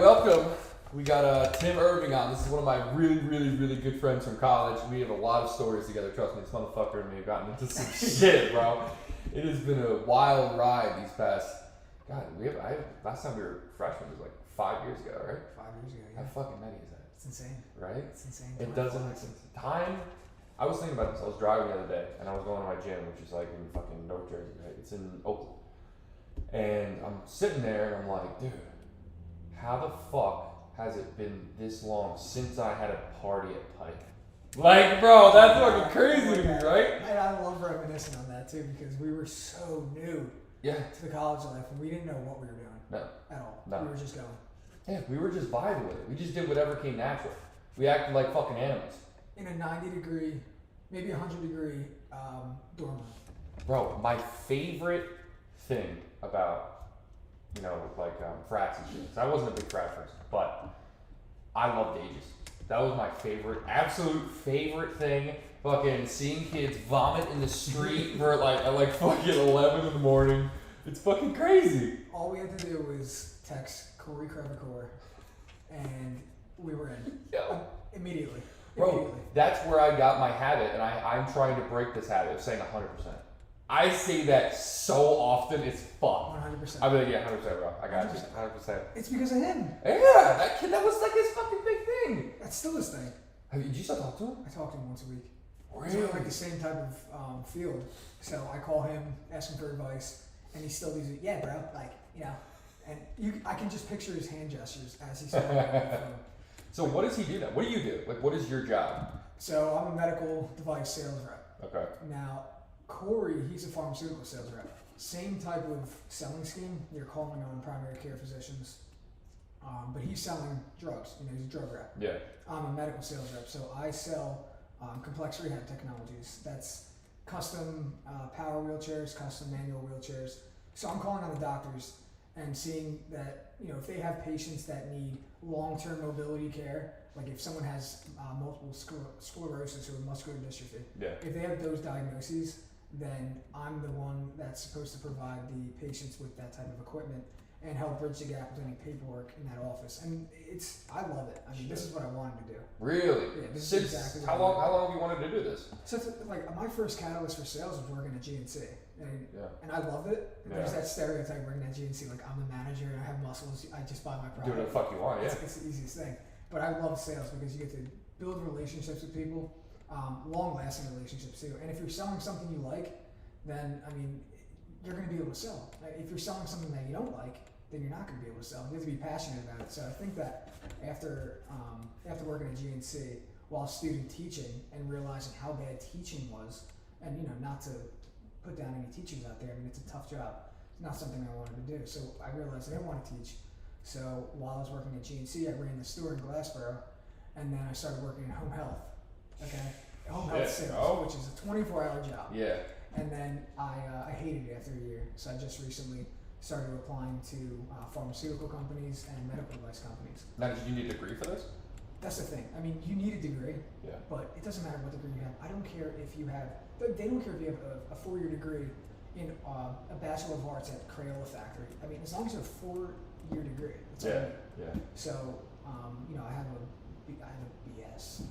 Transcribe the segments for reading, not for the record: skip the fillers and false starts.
welcome. We got Tim Irving on. This is one of my really good friends from college. We have a lot of stories together. Trust me, this motherfucker and me have gotten into some shit, bro. It has been a wild ride these past. God, last time we were freshmen was like 5 years ago, right? 5 years ago. Yeah. How fucking many is that? It's insane. Right? It's insane. It doesn't make sense. Time. I was thinking about this. I was driving the other day, and I was going to my gym, which is like in fucking North Jersey, right? It's in Oakland. And I'm sitting there, and I'm like, dude, how the fuck has it been this long since I had a party at Pike? Like, bro, that's fucking crazy to me, right? And I love reminiscing on that too, because we were so new to the college life, and we didn't know what we were doing. No. At all. No. We were just going. Yeah, we were just vibing with it. We just did whatever came natural. We acted like fucking animals. In a 90-degree, maybe 100-degree dorm room. Bro, my favorite thing about, frats and shit. So I wasn't a big frat person, but I loved Aegis. That was my absolute favorite thing. Fucking seeing kids vomit in the street for at fucking 11 in the morning. It's fucking crazy. All we had to do was text Corey Crevicore, and we were in. Immediately. Bro, that's where I got my habit, and I'm trying to break this habit of saying 100%. I say that so often, it's fucked. 100%. I'll be like, yeah, 100%, bro. I got you. 100%. It's because of him. Yeah, that kid, that was like his fucking big thing. That's still his thing. Did you still talk to him? I talk to him once a week. Really? It's like the same type of field. So I call him, ask him for advice, and he still does it. Yeah, bro. And I can just picture his hand gestures as he's talking on the phone. So what does he do now? What do you do? Like, what is your job? So I'm a medical device sales rep. Okay. Now, Corey, he's a pharmaceutical sales rep. Same type of selling scheme. You're calling on primary care physicians, but he's selling drugs. He's a drug rep. Yeah. I'm a medical sales rep, so I sell complex rehab technologies. That's custom power wheelchairs, custom manual wheelchairs. So I'm calling on the doctors and seeing that, if they have patients that need long-term mobility care, like if someone has multiple sclerosis or muscular dystrophy, if they have those diagnoses, then I'm the one that's supposed to provide the patients with that type of equipment and help bridge the gap with any paperwork in that office. And I love it. I mean, this is what I wanted to do. Really? Yeah, this Since is exactly how long have you wanted to do this? So it's my first catalyst for sales was working at GNC. And I loved it. There's that stereotype working at GNC, like I'm a manager and I have muscles, I just buy my product. Do whatever the fuck you want, yeah. It's the easiest thing. But I love sales because you get to build relationships with people, long-lasting relationships too. And if you're selling something you like, then, you're going to be able to sell. If you're selling something that you don't like, then you're not going to be able to sell. You have to be passionate about it. So I think that after working at GNC while student teaching and realizing how bad teaching was, and not to put down any teachers out there, it's a tough job. It's not something I wanted to do. So I realized I didn't want to teach. So while I was working at GNC, I ran the store in Glassboro, and then I started working in home health. Okay, home health sales, which is a 24-hour job. Yeah. And then I hated it after a year. So I just recently started applying to pharmaceutical companies and medical device companies. Now, did you need a degree for this? That's the thing. You need a degree. Yeah. But it doesn't matter what degree you have. I don't care if you have. They don't care if you have a 4-year degree in a Bachelor of Arts at Crayola Factory. As long as you have a 4-year degree. That's all you need. Yeah. So, I have a BS.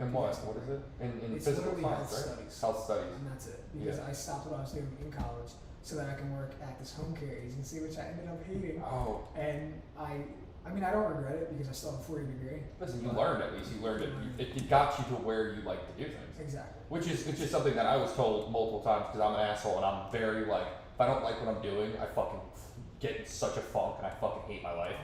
And what? What is it? In it's physical literally science, health right? studies. Health studies. And that's it. Because I stopped what I was doing in college so that I can work at this home care agency, which I ended up hating. Oh. And I don't regret it because I still have a 4-year degree. Listen, you learned at least. You learned it. It got you to where you like to do things. Exactly. Which is something that I was told multiple times because I'm an asshole and I'm very if I don't like what I'm doing, I fucking get in such a funk and I fucking hate my life.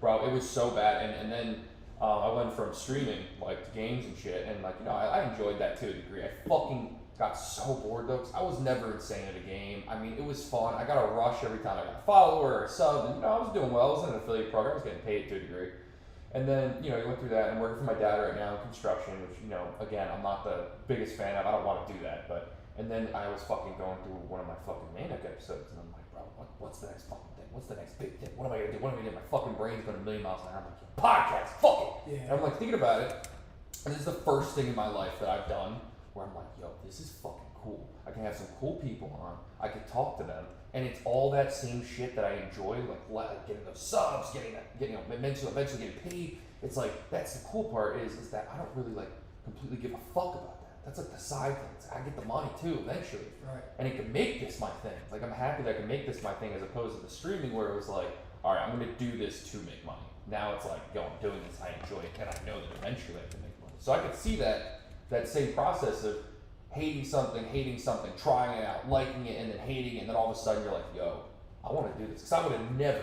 Bro, it was so bad. And then I went from streaming to games and shit, and I enjoyed that to a degree. I fucking got so bored though, because I was never insane at a game. It was fun. I got a rush every time I got a follower or a sub, and I was doing well. I was in an affiliate program. I was getting paid to a degree. And then, you went through that. I'm working for my dad right now in construction, which, again, I'm not the biggest fan of. I don't want to do that. And then I was fucking going through one of my fucking Manic episodes, and I'm like, bro, what's the next fucking thing? What's the next big thing? What am I going to do? What am I going to do? My fucking brain's going a million miles an hour. I'm like, podcast, fuck it. Yeah. And I'm thinking about it, and this is the first thing in my life that I've done where I'm like, yo, this is fucking cool. I can have some cool people on. I can talk to them, and it's all that same shit that I enjoy, like getting those subs, getting eventually getting paid. It's like that's the cool part is that I don't really like completely give a fuck about that. That's like the side thing. It's, I get the money too eventually, Right. and it can make this my thing. Like I'm happy that I can make this my thing as opposed to the streaming where it was like, all right, I'm gonna do this to make money. Now it's like, yo, I'm doing this, I enjoy it, and I know that eventually I can make money. So I could see that same process of hating something, trying it out, liking it, and then hating it, and then all of a sudden you're like, yo, I want to do this. Because I would have never,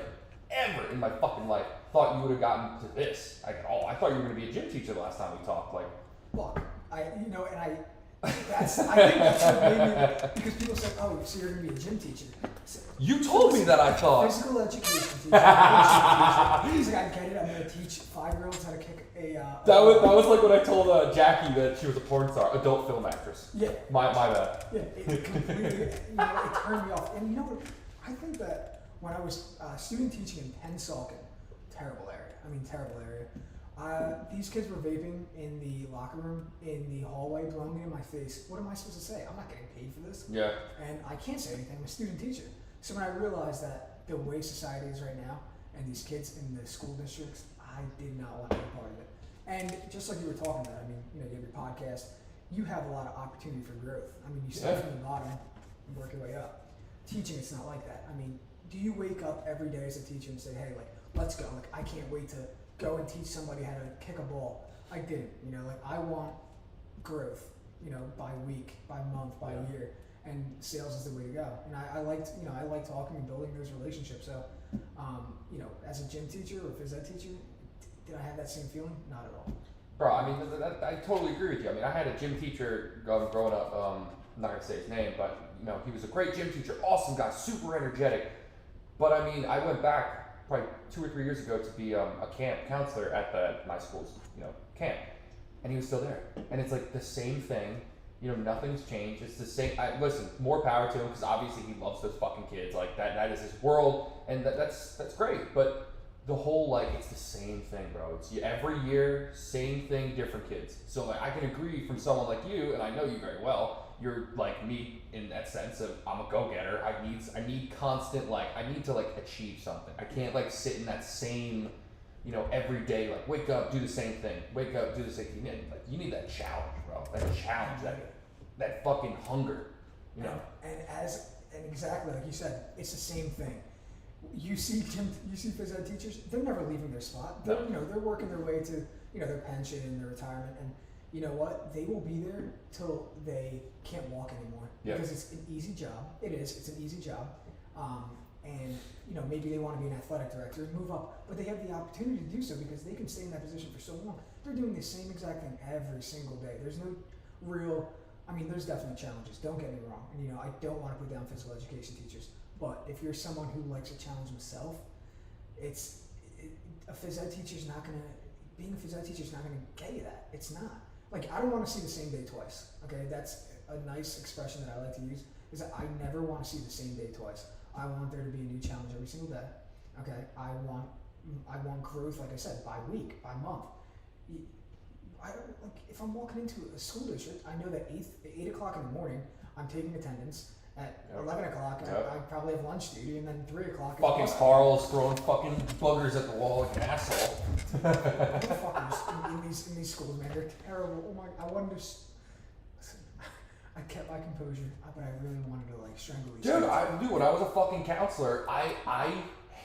ever in my fucking life thought you would have gotten to this at all. I thought you were going to be a gym teacher the last time we talked. Like, look, I think that's what made me, because people say, oh, so you're going to be a gym teacher. So, you told me that, I thought. Physical education teacher. He's like, I get it, I'm going to teach 5-year-olds how to kick a... That was like when I told Jackie that she was a porn star, adult film actress. Yeah. My bad. Yeah, it completely, it turned me off. And you know what, I think that when I was student teaching in Pennsauken, terrible area. These kids were vaping in the locker room, in the hallway, blowing me in my face. What am I supposed to say? I'm not getting paid for this. Yeah. And I can't say anything. I'm a student teacher. So when I realized that the way society is right now, and these kids in the school districts, I did not want to be a part of it. And just like you were talking about, I mean, you know, you have your podcast, you have a lot of opportunity for growth. I mean, you start from the bottom and work your way up. Teaching, it's not like that. I mean, do you wake up every day as a teacher and say, hey, like, let's go. Like, I can't wait to go and teach somebody how to kick a ball. I didn't, you know, like I want growth, you know, by week, by month, by year, and sales is the way to go. And I liked, you know, I like talking and building those relationships. So, you know, as a gym teacher or phys ed teacher, did I have that same feeling? Not at all. Bro, I mean, I totally agree with you. I mean, I had a gym teacher growing up, I'm not going to say his name, but, you know, he was a great gym teacher, awesome guy, super energetic. But, I mean, I went back probably 2 or 3 years ago to be a camp counselor at my school's, you know, camp. And he was still there. And it's like the same thing. You know, nothing's changed. It's the same. Listen, more power to him because obviously he loves those fucking kids. Like, that is his world. And that's great. But the whole, like, it's the same thing, bro. It's every year, same thing, different kids. So, like, I can agree from someone like you, and I know you very well, you're like me in that sense of I'm a go-getter. I need constant, like, I need to, like, achieve something. I can't, like, sit in that same, you know, every day, like, wake up, do the same thing. Wake up, do the same thing. You need that challenge, bro. That challenge, that fucking hunger, you know. And exactly like you said, it's the same thing. You see phys ed teachers, they're never leaving their spot. They're, you know, they're working their way to, you know, their pension and their retirement, and you know what? They will be there till they can't walk anymore. Yep. Because it's an easy job. It is. It's an easy job. And you know, maybe they want to be an athletic director, move up, but they have the opportunity to do so because they can stay in that position for so long. They're doing the same exact thing every single day. There's no real. I mean, there's definitely challenges. Don't get me wrong. And you know, I don't want to put down physical education teachers. But if you're someone who likes to challenge himself, a phys ed teacher's not gonna. Being a phys ed teacher's not gonna get you that. It's not. Like, I don't want to see the same day twice. Okay, that's a nice expression that I like to use. Is that I never want to see the same day twice. I want there to be a new challenge every single day. Okay, I want growth. Like I said, by week, by month. Like if I'm walking into a school district, I know that 8 o'clock in the morning, I'm taking attendance. At 11 o'clock, I probably have lunch duty, and then 3 o'clock. Fucking Carl's throwing fucking boogers at the wall like an asshole. Fuckers in these schools, man, they're terrible. Oh my! I wanted to. Listen, I kept my composure, but I really wanted to like strangle these. Dude, when I was a fucking counselor, I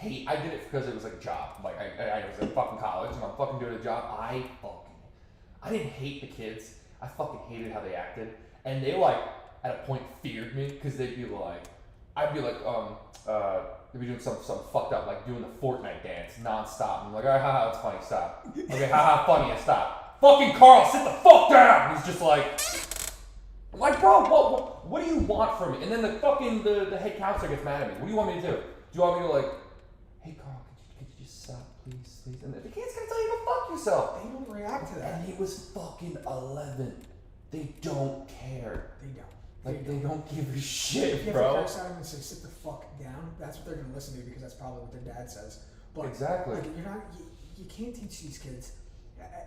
did it because it was like a job. Like I was in fucking college and I'm fucking doing a job. I didn't hate the kids. I fucking hated how they acted, and they like. At a point feared me because they'd be like, I'd be like, they'd be doing something fucked up, like doing the Fortnite dance nonstop. And I'm like, all right, haha, it's funny, stop. Okay, haha, funny, and stop. Fucking Carl, sit the fuck down! And he's just like, bro, what do you want from me? And then the head counselor gets mad at me. What do you want me to do? Do you want me to like, hey Carl, could you just stop, please? And the kid's gonna tell you to fuck yourself. They don't react to that. And he was fucking 11. They don't care. They don't. Like, they don't give a shit, if bro. If you curse at them and say, sit the fuck down, that's what they're going to listen to because that's probably what their dad says. But exactly. Like, you can't teach these kids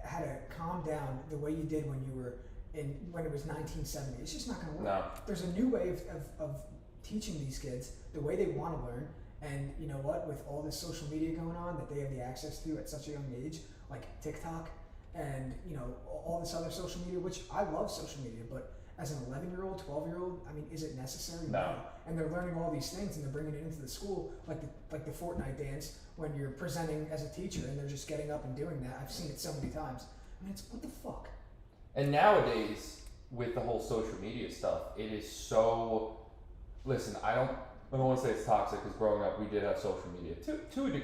how to calm down the way you did when you were when it was 1970. It's just not going to work. No. There's a new way of teaching these kids the way they want to learn. And you know what? With all this social media going on that they have the access to at such a young age, like TikTok and all this other social media, which I love social media, but as an 11-year-old, 12-year-old, I mean, is it necessary? No. And they're learning all these things and they're bringing it into the school, like the Fortnite dance when you're presenting as a teacher and they're just getting up and doing that. I've seen it so many times. I mean, it's what the fuck. And nowadays, with the whole social media stuff, it is so. Listen, I don't want to say it's toxic because growing up we did have social media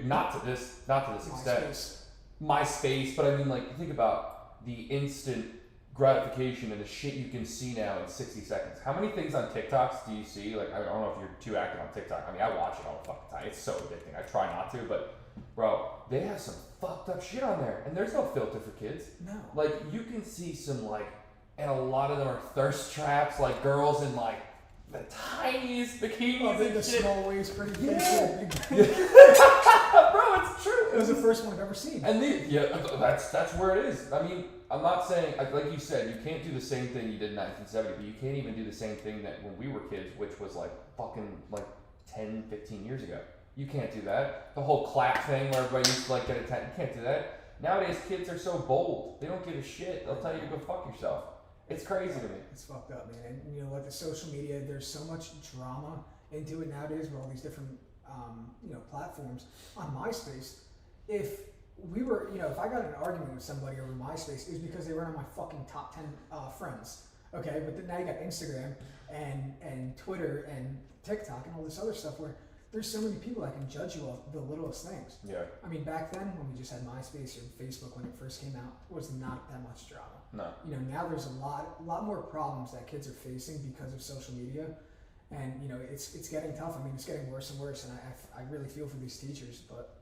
not to this extent. MySpace, but I mean, like, think about the instant gratification and the shit you can see now in 60 seconds. How many things on TikToks do you see? Like, I don't know if you're too active on TikTok. I mean, I watch it all the fucking time. It's so addicting. I try not to, but bro, they have some fucked up shit on there, and there's no filter for kids. No. Like, you can see some, like, and a lot of them are thirst traps, like girls in like the tiniest bikinis. Oh, the small waist, pretty big. Bro, it's true. It was the first one I've ever seen. And that's where it is. I mean, I'm not saying, like you said, you can't do the same thing you did in 1970, but you can't even do the same thing that when we were kids, which was like fucking like 10, 15 years ago. You can't do that. The whole clap thing where everybody used to like get a tent, you can't do that. Nowadays, kids are so bold. They don't give a shit. They'll tell you to go fuck yourself. It's crazy to me. It's fucked up, man. And you know what? The social media, there's so much drama into it nowadays with all these different, platforms. On MySpace, if I got in an argument with somebody over MySpace, it was because they weren't on my fucking top 10 friends. Okay, but then now you got Instagram and Twitter and TikTok and all this other stuff where there's so many people that can judge you off the littlest things. Yeah. I mean, back then when we just had MySpace or Facebook when it first came out, it was not that much drama. No. Now there's a lot more problems that kids are facing because of social media, and it's getting tough. I mean, it's getting worse and worse, and I really feel for these teachers. But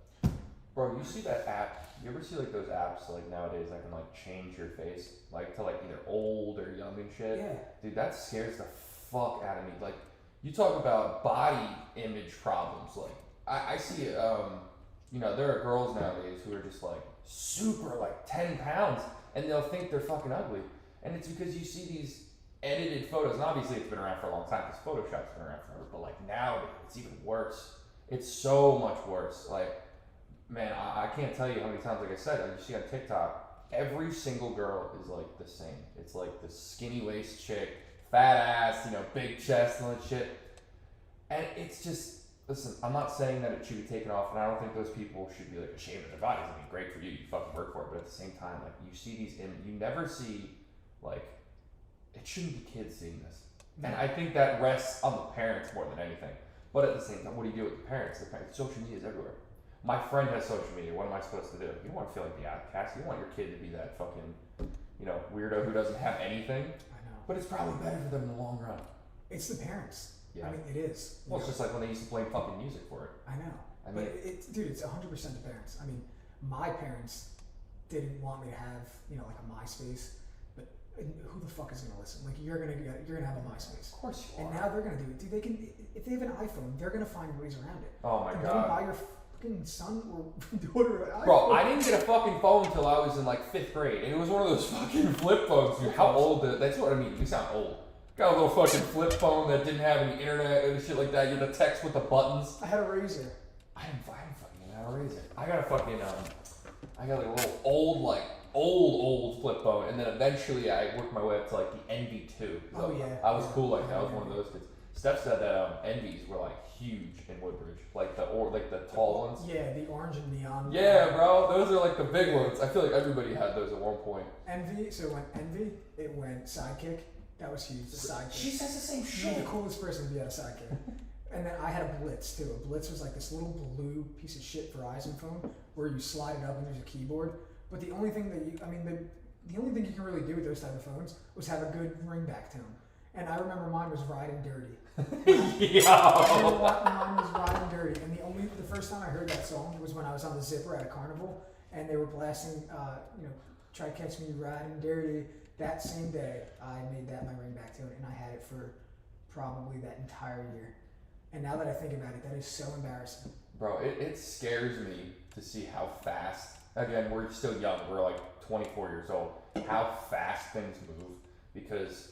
bro, you see that app? You ever see like those apps like nowadays that can like change your face, like to like either old or young and shit? Yeah. Dude, that scares the fuck out of me. Like, you talk about body image problems. Like, I see, there are girls nowadays who are just like super like 10 pounds. And they'll think they're fucking ugly. And it's because you see these edited photos. And obviously it's been around for a long time because Photoshop's been around forever. But like now, it's even worse. It's so much worse. Like, man, I can't tell you how many times, like I said, you see on TikTok, every single girl is like the same. It's like the skinny waist chick, fat ass, big chest and all that shit. And it's just, listen, I'm not saying that it should be taken off, and I don't think those people should be like ashamed of their bodies. I mean, great for you, you fucking work for it, but at the same time, like, you see these, you never see, like, it shouldn't be kids seeing this. And I think that rests on the parents more than anything. But at the same time, what do you do with the parents? Social media is everywhere. My friend has social media. What am I supposed to do? You don't want to feel like the outcast. You don't want your kid to be that fucking, weirdo who doesn't have anything. I know. But it's probably better for them in the long run. It's the parents. Yeah. I mean, it is. Well, it's just like when they used to play fucking music for it. I know. I mean, dude, it's 100% the parents. I mean, my parents didn't want me to have, like a MySpace, but who the fuck is gonna listen? Like, you're gonna have a MySpace. Of course you are. And now they're gonna do it. Dude, they can, if they have an iPhone, they're gonna find ways around it. Oh my and god. Don't buy your fucking son or daughter an iPhone. Bro, I didn't get a fucking phone until I was in like 5th grade, and it was one of those fucking flip phones. Dude, how old? That's what I mean. You sound old. Got a little fucking flip phone that didn't have any internet and shit like that. You had to text with the buttons. I had a Razor. I didn't fucking have a Razor. I got a fucking I got like a little old flip phone, and then eventually I worked my way up to like the NV2. Oh yeah. I was cool like that. I was one of those kids. Steph said that NVs were like huge in Woodbridge, like the tall ones. Yeah, the orange and neon. Yeah, bro, those are like the big ones. I feel like everybody had those at one point. Envy. So when Envy, it went Sidekick. That was huge. The Sidekick. She says the same shit. You're the coolest person to be at a Sidekick. And then I had a Blitz too. A Blitz was like this little blue piece of shit Verizon phone where you slide it up and there's a keyboard. But the only thing the only thing you can really do with those type of phones was have a good ringback tone. And I remember mine was Riding Dirty. I remember mine was Riding Dirty. And the first time I heard that song was when I was on the Zipper at a carnival, and they were blasting, Try to Catch Me Riding Dirty. That same day, I made that my ringback tone, and I had it for probably that entire year. And now that I think about it, that is so embarrassing. Bro, it scares me to see how fast, again, we're still young, we're like 24 years old, how fast things move. because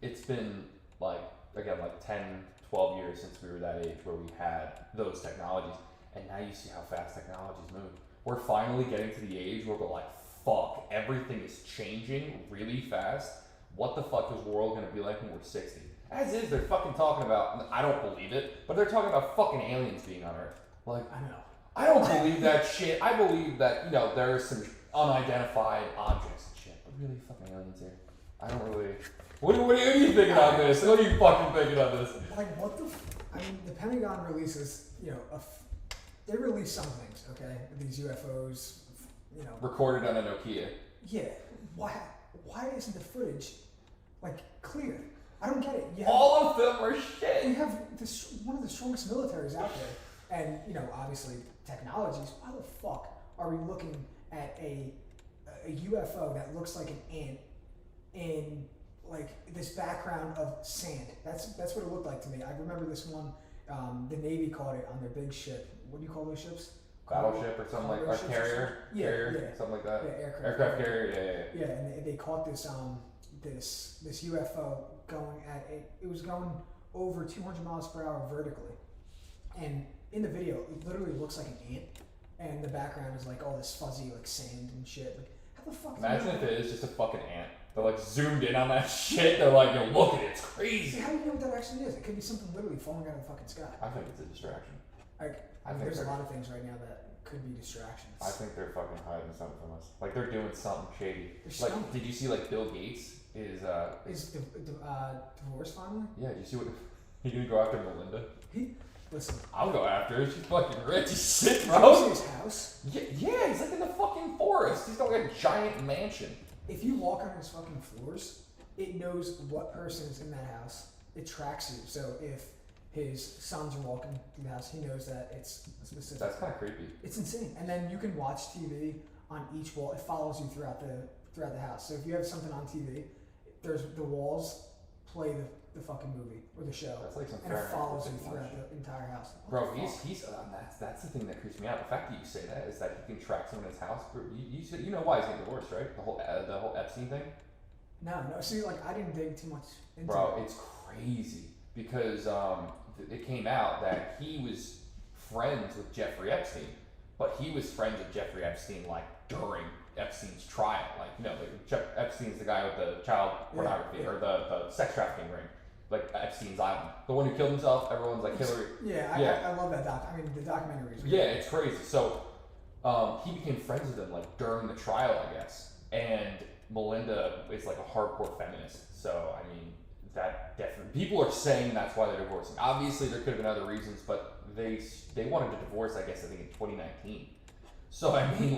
it's been like, again, like 10, 12 years since we were that age where we had those technologies, and now you see how fast technologies move. We're finally getting to the age where we're like, fuck, everything is changing really fast. What the fuck is the world gonna be like when we're 60? As is, they're fucking talking about, I don't believe it, but they're talking about fucking aliens being on Earth. Like, I know. I don't believe that shit. I believe that, there are some unidentified objects and shit, but really fucking aliens here. I don't really. What are you thinking on this? What are you fucking thinking on this? Like, what the? I mean, the Pentagon releases, they release some things, okay? These UFOs, Recorded on a Nokia. Yeah. Why isn't the footage clear? I don't get it. All of them are shit. We have one of the strongest militaries out there, and obviously technologies. Why the fuck are we looking at a UFO that looks like an ant in this background of sand? That's what it looked like to me. I remember this one. The Navy caught it on their big ship. What do you call those ships? Battleship or something like, or carrier, something like that. Yeah, aircraft carrier. Yeah, and they caught this this UFO going at it was going over 200 miles per hour vertically, and in the video it literally looks like an ant, and the background is all this fuzzy sand and shit. How the fuck? Imagine if it is just a fucking ant. They're zoomed in on that shit. They're like, yo, look at it, it's crazy. How do you know what that actually is? It could be something literally falling out of the fucking sky. I think it's a distraction. There's a lot of things right now that could be distractions. I think they're fucking hiding something from us. They're doing something shady. Did you see Bill Gates is divorced finally? Yeah, did you see what he gonna go after Melinda? Listen. I'll go after her. She's fucking rich as shit, Did bro. you see his house? Yeah, he's in the fucking forest. He's got a giant mansion. If you walk on his fucking floors, it knows what person is in that house. It tracks you. So if his sons are walking through the house, he knows that it's specific. That's kind of creepy. It's insane. And then you can watch TV on each wall. It follows you throughout the house. So if you have something on TV, there's the walls play the fucking movie or the show. That's some and it follows you throughout the entire house. Bro, he's that's the thing that creeps me out. The fact that you say that is that he can track someone in his house. You know why he's getting divorced, right? The whole Epstein thing. No. See, I didn't dig too much into it. Bro, it's crazy because it came out that he was friends with Jeffrey Epstein, but he was friends with Jeffrey Epstein during Epstein's trial. Epstein's the guy with the child pornography or the sex trafficking ring. Epstein's Island. The one who killed himself, everyone's Hillary. I love that doc. I mean, the documentary is great. Yeah, it's crazy. So, he became friends with him, during the trial, I guess. And Melinda is, a hardcore feminist. So, I mean, that definitely... People are saying that's why they're divorcing. Obviously, there could have been other reasons, but they wanted to divorce, I guess, I think in 2019. So, I mean,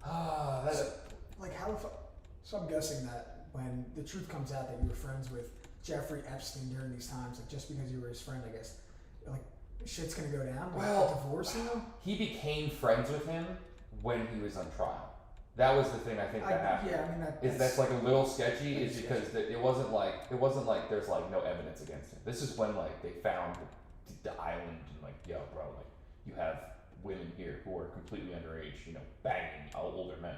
how the fuck... So I'm guessing that when the truth comes out that you were friends with Jeffrey Epstein during these times, just because you were his friend, I guess, shit's gonna go down? Divorce, He became friends with him when he was on trial. That was the thing I think that happened. Yeah, I mean that's a little sketchy. Is because it wasn't like there's no evidence against him. This is when they found the island and yo, bro, you have women here who are completely underage, banging older men.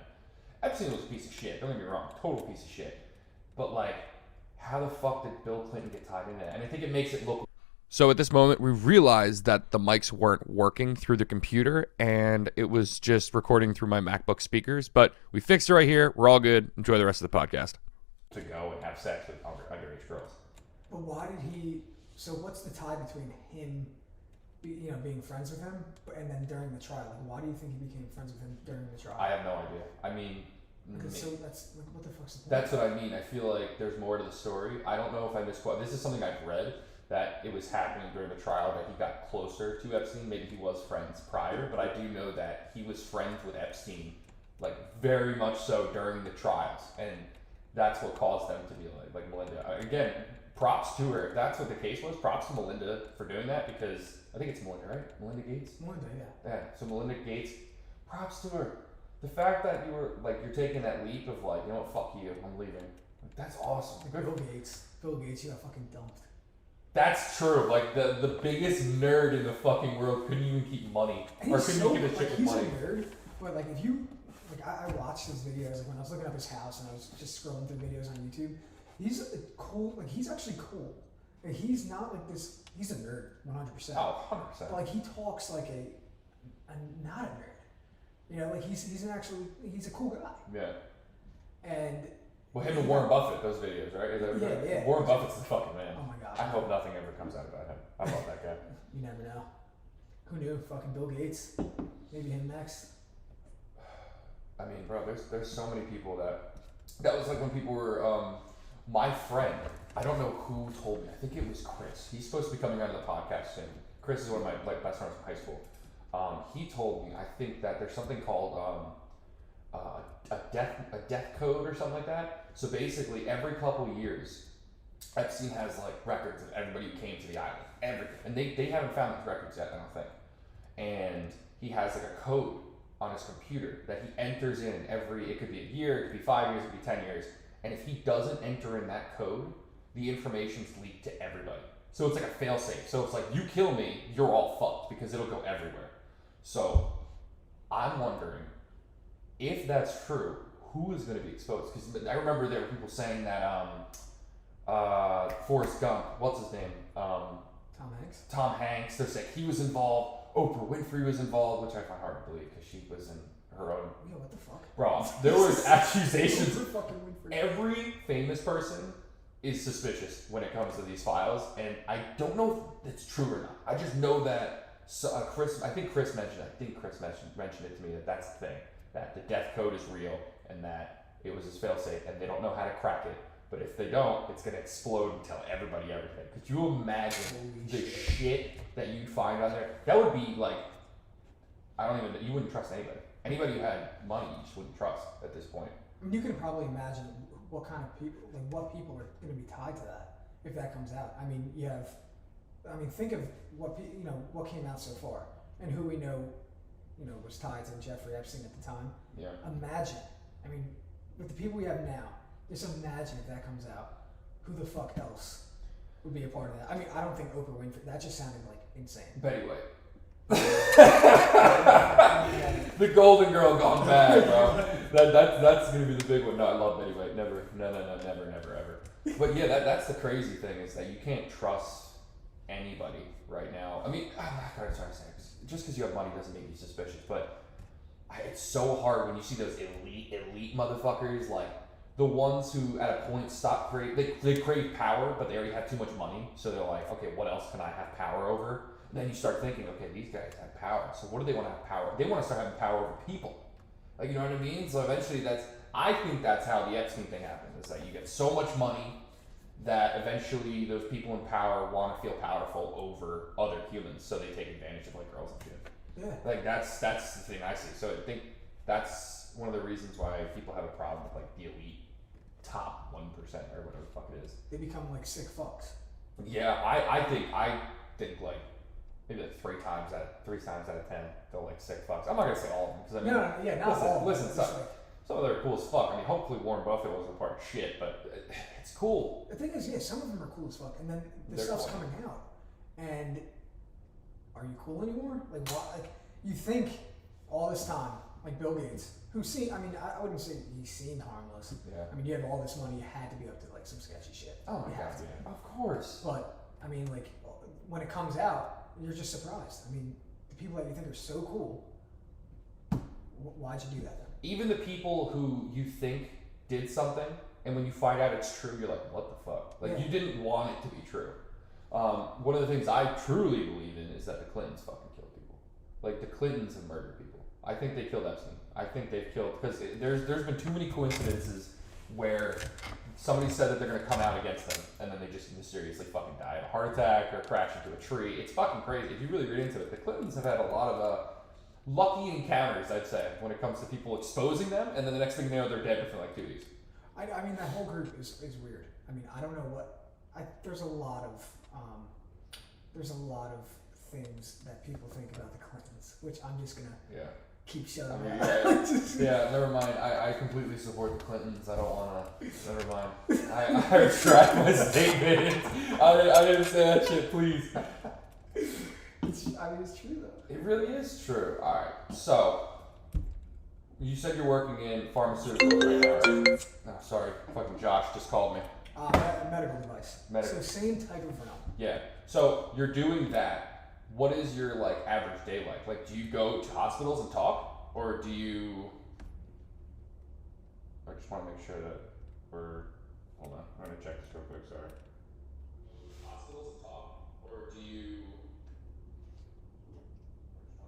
Epstein was a piece of shit. Don't get me wrong, total piece of shit. But how the fuck did Bill Clinton get tied into that? And I think it makes it look. So at this moment, we realized that the mics weren't working through the computer, and it was just recording through my MacBook speakers. But we fixed it right here. We're all good. Enjoy the rest of the podcast. To go and have sex with underage girls. But why did he? So what's the tie between him, being friends with him, and then during the trial? Why do you think he became friends with him during the trial? I have no idea. I mean. So that's what the fuck's the point? That's what I mean. I feel there's more to the story. I don't know if I misquote. This is something I've read, that it was happening during the trial, that he got closer to Epstein. Maybe he was friends prior, but I do know that he was friends with Epstein, very much so during the trials, and that's what caused them to be like Melinda. Again, props to her. If that's what the case was, props to Melinda for doing that, because I think it's Melinda, right? Melinda Gates? Melinda, yeah. Yeah, so Melinda Gates, props to her. The fact that you were you're taking that leap of you know what, fuck you, I'm leaving. That's awesome. Bill Gates, you got fucking dumped. That's true. The biggest nerd in the fucking world couldn't even keep money, or couldn't even keep a chick with money. He's a nerd, but if you like I watched his videos like when I was looking up his house and I was just scrolling through videos on YouTube. He's cool. Like he's actually cool. Like, he's not like this. He's a nerd, 100%. Oh, 100%. But like he talks like a not a nerd. You know, like he's a cool guy. Yeah. And well, him and Warren Buffett, those videos, right? Is that right? Yeah. Warren Buffett's the fucking man. Oh my god. I hope nothing ever comes out about him. I love that guy. You never know. Who knew? Fucking Bill Gates. Maybe him next. I mean, bro, there's so many people that was like when people were my friend. I don't know who told me. I think it was Chris. He's supposed to be coming onto the podcast soon. Chris is one of my best friends from high school. He told me, I think that there's something called a death code or something like that. So basically, every couple years, Epstein has like records of everybody who came to the island, everything, and they haven't found these records yet, I don't think. And he has like a code on his computer that he enters in it could be a year, it could be 5 years, it could be 10 years, and if he doesn't enter in that code, the information's leaked to everybody. So it's like a fail-safe. So it's like, you kill me, you're all fucked because it'll go everywhere. So I'm wondering if that's true, who is going to be exposed? Because I remember there were people saying that Forrest Gump, what's his name? Tom Hanks. They're saying he was involved. Oprah Winfrey was involved, which I find hard to believe because she was in her own. Yo, what the fuck? Bro, there was accusations. Winfrey. Every famous person is suspicious when it comes to these files, and I don't know if it's true or not. I just know that Chris mentioned it to me that that's the thing, that the death code is real and that it was his failsafe, and they don't know how to crack it. But if they don't, it's gonna explode and tell everybody everything. Could you imagine the shit that you'd find on there? That would be like, you wouldn't trust anybody. Anybody who had money, you just wouldn't trust at this point. I mean, you can probably imagine what kind of people, like what people are going to be tied to that if that comes out. I mean, think of what what came out so far and who we know, was tied to Jeffrey Epstein at the time. Yeah. Imagine, I mean, with the people we have now, just imagine if that comes out, who the fuck else would be a part of that? I mean, I don't think Oprah Winfrey. That just sounded like insane. Betty White. The golden girl gone bad, bro. That's gonna be the big one. No, I love Betty White. Never, ever. But yeah, that's the crazy thing is that you can't trust anybody right now. I mean, I'm not gonna try to say it. Just because you have money doesn't make you suspicious, but it's so hard when you see those elite motherfuckers, like the ones who at a point stop they crave power, but they already have too much money, so they're like, okay, what else can I have power over? And then you start thinking, okay, these guys have power, so what do they want to have power? They want to start having power over people. Like, you know what I mean? So eventually I think that's how the Epstein thing happened, is that you get so much money that eventually those people in power want to feel powerful over other humans, so they take advantage of like girls and shit. Yeah. Like that's the thing I see. So I think that's one of the reasons why people have a problem with like the elite top 1% or whatever the fuck it is. They become like sick fucks. Yeah, I think like maybe like three times out of 10 they're like sick fucks. I'm not gonna say all of them because I mean, not all. Listen, some of them are cool as fuck. I mean, hopefully Warren Buffett wasn't a part of shit, but it's cool. The thing is, yeah, some of them are cool as fuck, and then the stuff's coming out, and are you cool anymore? Like what? Like you think all this time, like Bill Gates, who I wouldn't say he seemed harmless. Yeah. I mean, you have all this money, you had to be up to like some sketchy shit. Oh my god, yeah. Of course. But I mean, like when it comes out, you're just surprised. I mean, the people that you think are so cool, why'd you do that then? Even the people who you think did something, and when you find out it's true, you're like, what the fuck? Like, you didn't want it to be true. One of the things I truly believe in is that the Clintons fucking killed people. Like, the Clintons have murdered people. I think they killed Epstein. I think they've killed, because there's been too many coincidences where somebody said that they're going to come out against them, and then they just mysteriously fucking die of a heart attack or crash into a tree. It's fucking crazy. If you really read into it, the Clintons have had a lot of lucky encounters, I'd say, when it comes to people exposing them, and then the next thing you know, they're dead within like 2 weeks. I mean, that whole group is weird. I mean, I don't know what. There's a lot of things that people think about the Clintons, which I'm just gonna keep shutting up. Yeah, never mind. I completely support the Clintons. I don't wanna. Never mind. I retract my statement. I didn't say that shit. Please. It's true though. It really is true. All right, so You said you're working in pharmaceutical right now, right? Oh, sorry, fucking Josh just called me. Medical device. Medical. So same type of realm. Yeah. So you're doing that. What is your like average day like? Like, do you go to hospitals and talk, or do you? I just want to make sure that we're. Hold on, I'm gonna check this real quick. Sorry. Hospitals and talk, or do you? I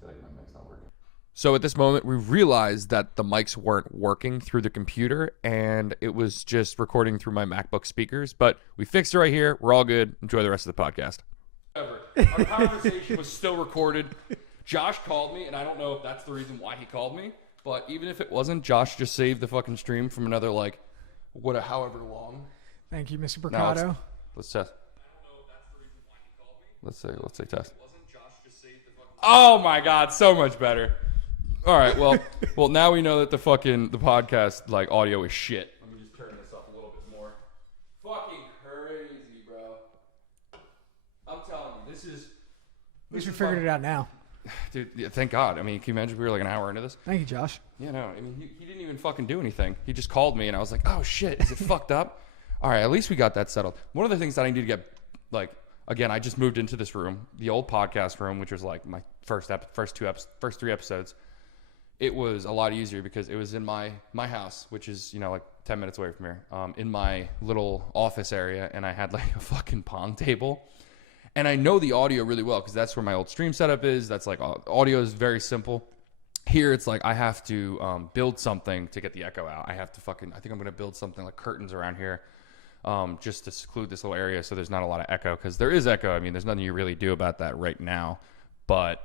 feel like my mic's not working. So at this moment, we realized that the mics weren't working through the computer, and it was just recording through my MacBook speakers. But we fixed it right here. We're all good. Enjoy the rest of the podcast. Our conversation was still recorded. Josh called me, and I don't know if that's the reason why he called me. But even if it wasn't, Josh just saved the fucking stream from another, like, however long. Thank you, Mr. Mercado. Now let's test. I don't know if that's the reason why he called me. Let's say test. Oh my God, so much better. All right, well now we know that the podcast like audio is shit. Let me just turn this up a little bit more. Fucking crazy, bro. I'm telling you, this is. At least we figured it out now. Dude, yeah, thank God. I mean, can you imagine if we were like an hour into this? Thank you, Josh. Yeah, no, I mean, he didn't even fucking do anything. He just called me, and I was like, oh shit, is it fucked up? All right, at least we got that settled. One of the things that I need to get, like, again, I just moved into this room, the old podcast room, which was like my first 3 episodes. It was a lot easier because it was in my house, which is, like 10 minutes away from here, in my little office area, and I had like a fucking pong table. And I know the audio really well because that's where my old stream setup is. That's like audio is very simple. Here it's like I have to build something to get the echo out. I think I'm going to build something like curtains around here just to seclude this little area so there's not a lot of echo, because there is echo. I mean, there's nothing you really do about that right now. But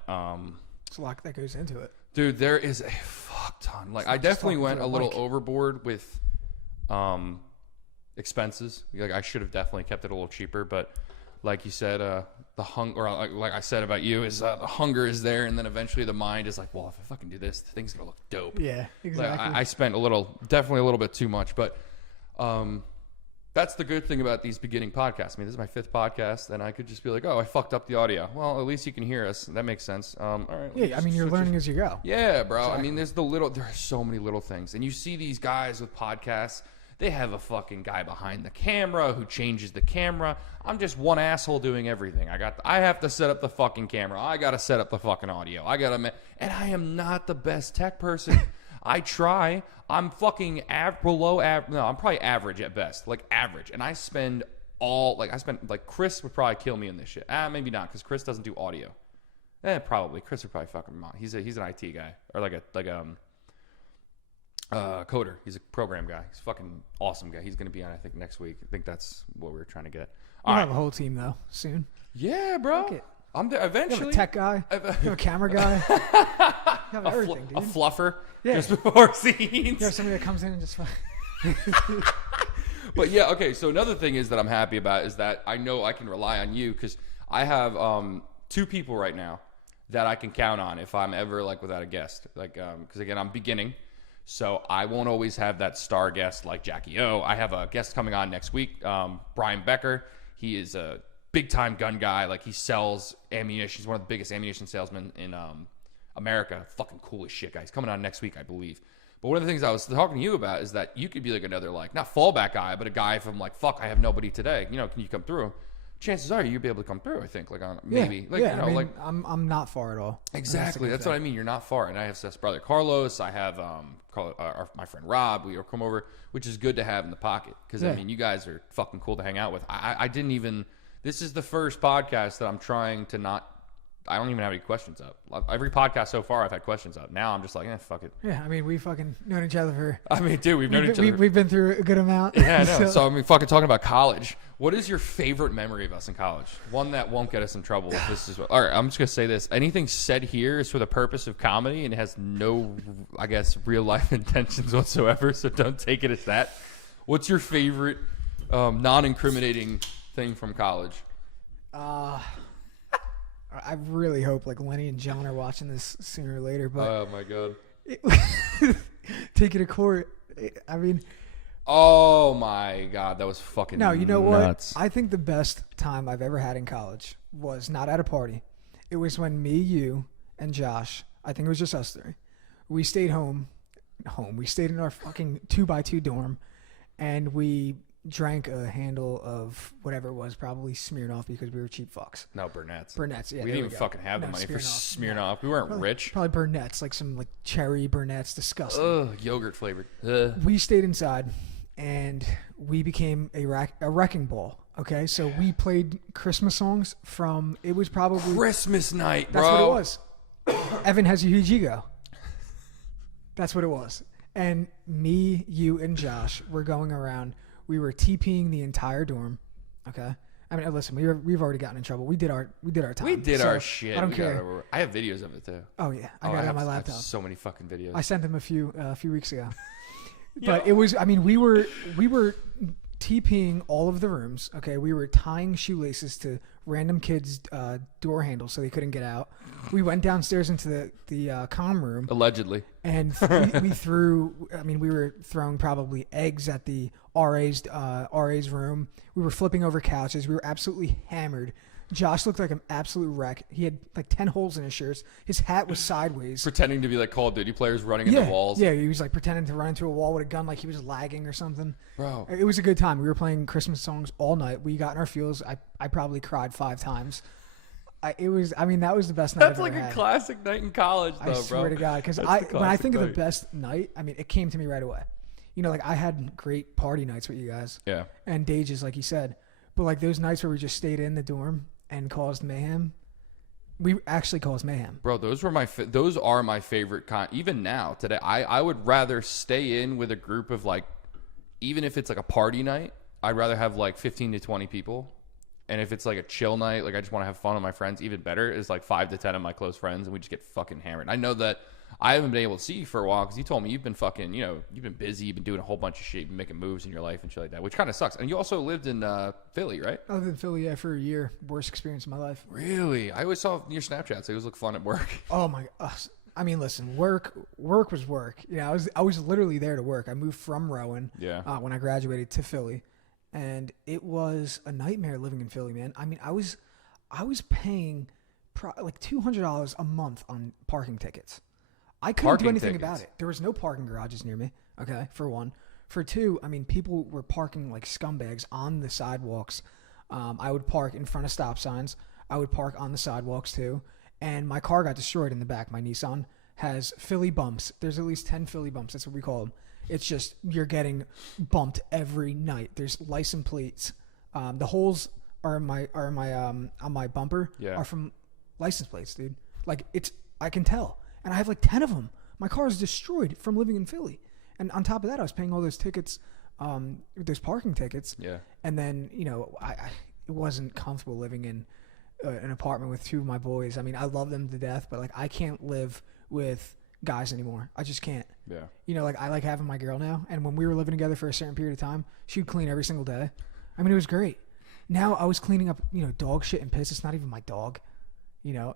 it's a lot that goes into it. Dude, there is a fuck ton. Like, I definitely went a little overboard with expenses. Like, I should have definitely kept it a little cheaper, but like you said, the hunger, or like I said about you, is the hunger is there, and then eventually the mind is like, well, if I fucking do this, the thing's gonna look dope. Yeah, exactly. Like, I spent definitely a little bit too much, but that's the good thing about these beginning podcasts. I mean, this is my 5th podcast, and I could just be like, oh, I fucked up the audio. Well, at least you can hear us. That makes sense. All right. Yeah, I mean, you're learning as you go. Yeah, bro. Exactly. I mean, there are so many little things. And you see these guys with podcasts, they have a fucking guy behind the camera who changes the camera. I'm just one asshole doing everything. I have to set up the fucking camera. I got to set up the fucking audio. And I am not the best tech person. I try. I'm fucking below average. No, I'm probably average at best. Like, average. And I spend Chris would probably kill me in this shit. Maybe not, because Chris doesn't do audio. Probably. Chris would probably fucking mom. He's an IT guy. Or like a coder. He's a program guy. He's a fucking awesome guy. He's going to be on, I think, next week. I think that's what we're trying to get. We'll have a whole team, though, soon. Yeah, bro. Fuck it. I'm there eventually. You have a tech guy. You have a camera guy. You have everything, dude. A fluffer. Yeah. Just before scenes. You have somebody that comes in and just... But yeah, okay. So another thing is that I'm happy about is that I know I can rely on you, because I have 2 people right now that I can count on if I'm ever like without a guest. Like, because again, I'm beginning, so I won't always have that star guest like Jackie O. I have a guest coming on next week, Brian Becker. He is a big time gun guy. Like, he sells ammunition. He's one of the biggest ammunition salesmen in America. Fucking cool as shit guy. He's coming on next week, I believe. But one of the things I was talking to you about is that you could be like another, like, not fallback guy, but a guy from like, fuck, I have nobody today. Can you come through? Chances are you'll be able to come through, I think. Like, maybe. Yeah, I mean, I'm not far at all. Exactly. That's what I mean. You're not far. And I have Seth's brother Carlos. I have my friend Rob. We come over, which is good to have in the pocket. Because, I mean, you guys are fucking cool to hang out with. I didn't even... This is the first podcast that I'm trying to not... I don't even have any questions up. Every podcast so far, I've had questions up. Now I'm just like, fuck it. Yeah, I mean, we fucking known each other for... I mean, dude, we've known each other. We've been through a good amount. Yeah, I know. So, I mean, fucking talking about college. What is your favorite memory of us in college? One that won't get us in trouble. If this is all right, I'm just going to say this. Anything said here is for the purpose of comedy and has no, I guess, real life intentions whatsoever. So don't take it as that. What's your favorite non-incriminating thing from college? I really hope like Lenny and John are watching this sooner or later. But oh my god, take it to court. I mean, oh my god, that was fucking. No, you know nuts. what? I think the best time I've ever had in college was not at a party. It was when me, you, and Josh. I think it was just us 3. We stayed home. We stayed in our fucking 2x2 dorm, and we drank a handle of whatever it was, probably Smirnoff because we were cheap fucks. No, Burnett's. Burnett's, yeah. We didn't even fucking have the money for Smirnoff. We weren't rich. Probably Burnett's, like some like cherry Burnett's, disgusting. Ugh, yogurt flavored. Ugh. We stayed inside, and we became a wrecking ball. Okay, so we played Christmas songs from, it was probably Christmas night, bro. That's what it was. Evan has a huge ego. That's what it was. And me, you, and Josh were going around. We were TPing the entire dorm. Okay. I mean, listen, we've already gotten in trouble. We did our time. We did our shit. I don't care. I have videos of it too. Oh yeah, I got it on my laptop. I have so many fucking videos. I sent them a few weeks ago. But it was. I mean, we were TPing all of the rooms. Okay, we were tying shoelaces to random kids' door handles so they couldn't get out. We went downstairs into the comm room. Allegedly. And we threw. I mean, we were throwing probably eggs at the RA's room. We were flipping over couches. We were absolutely hammered. Josh looked like an absolute wreck. He had like 10 holes in his shirts. His hat was sideways. Pretending to be like Call of Duty players running into walls. Yeah, he was like pretending to run into a wall with a gun like he was lagging or something. Bro. It was a good time. We were playing Christmas songs all night. We got in our feels. I probably cried 5 times. That was the best night That's I've like ever a had. classic night in college, though, bro. I swear to God. Because when I think of the best night, I mean, it came to me right away. You know, like I had great party nights with you guys. Yeah. And dages, like you said. But like those nights where we just stayed in the dorm and caused mayhem. We actually caused mayhem. Bro, those are my favorite even now today. I would rather stay in with a group of like, even if it's like a party night, I'd rather have like 15 to 20 people. And if it's like a chill night, like I just want to have fun with my friends, even better is like 5 to 10 of my close friends and we just get fucking hammered. I know that I haven't been able to see you for a while because you told me you've been fucking, you've been busy, you've been doing a whole bunch of shit, you've been making moves in your life and shit like that, which kind of sucks. And you also lived in Philly, right? I lived in Philly, yeah, for a year. Worst experience of my life. Really? I always saw your Snapchats. They always look fun at work. Oh my God. I mean, listen, work was work. I was literally there to work. I moved from Rowan when I graduated to Philly, and it was a nightmare living in Philly, man. I mean, I was paying like $200 a month on parking tickets. I couldn't do anything about it. There was no parking garages near me, okay, for one. For two, I mean, people were parking like scumbags on the sidewalks. I would park in front of stop signs. I would park on the sidewalks too. And my car got destroyed in the back. My Nissan has Philly bumps. There's at least 10 Philly bumps. That's what we call them. It's just you're getting bumped every night. There's license plates. The holes on my bumper are from license plates, dude. Like I can tell. And I have like 10 of them. My car is destroyed from living in Philly. And on top of that, I was paying all those tickets, those parking tickets. Yeah. And then, it wasn't comfortable living in an apartment with 2 of my boys. I mean, I love them to death, but like I can't live with guys anymore. I just can't. Yeah. Like I like having my girl now. And when we were living together for a certain period of time, she'd clean every single day. I mean, it was great. Now I was cleaning up, dog shit and piss. It's not even my dog.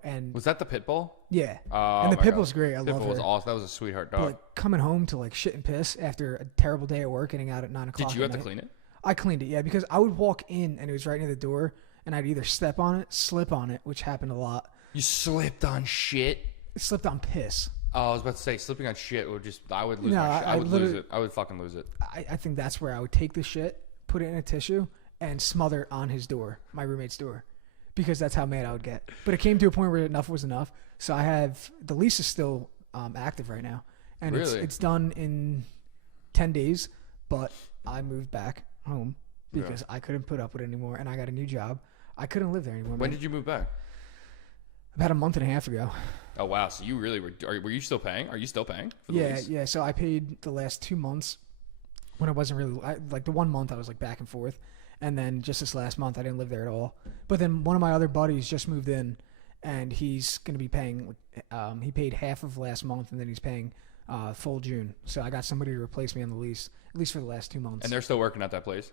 And was that the pit bull? Yeah. And the pit bull's great. I love her. Pit bull was awesome. That was a sweetheart dog. But like coming home to like shit and piss after a terrible day at work, getting out at 9 o'clock. Did you have to clean it? I cleaned it, yeah, because I would walk in and it was right near the door, and I'd either step on it, slip on it, which happened a lot. You slipped on shit? Slipped on piss. Oh, I was about to say slipping on shit I would lose my shit. I would lose it. I would fucking lose it. I think that's where I would take the shit, put it in a tissue, and smother it on his door, my roommate's door. Because that's how mad I would get. But it came to a point where enough was enough. So the lease is still active right now. And really? It's done in 10 days. But I moved back home because I couldn't put up with it anymore. And I got a new job. I couldn't live there anymore. When did you move back? About a month and a half ago. Oh, wow. So you really were you still paying? Are you still paying for the lease? Yeah. So I paid the last 2 months when it wasn't really, like the 1 month I was like back and forth. And then just this last month, I didn't live there at all. But then one of my other buddies just moved in, and he's going to be paying. He paid half of last month, and then he's paying full June. So I got somebody to replace me on the lease, at least for the last 2 months. And they're still working at that place?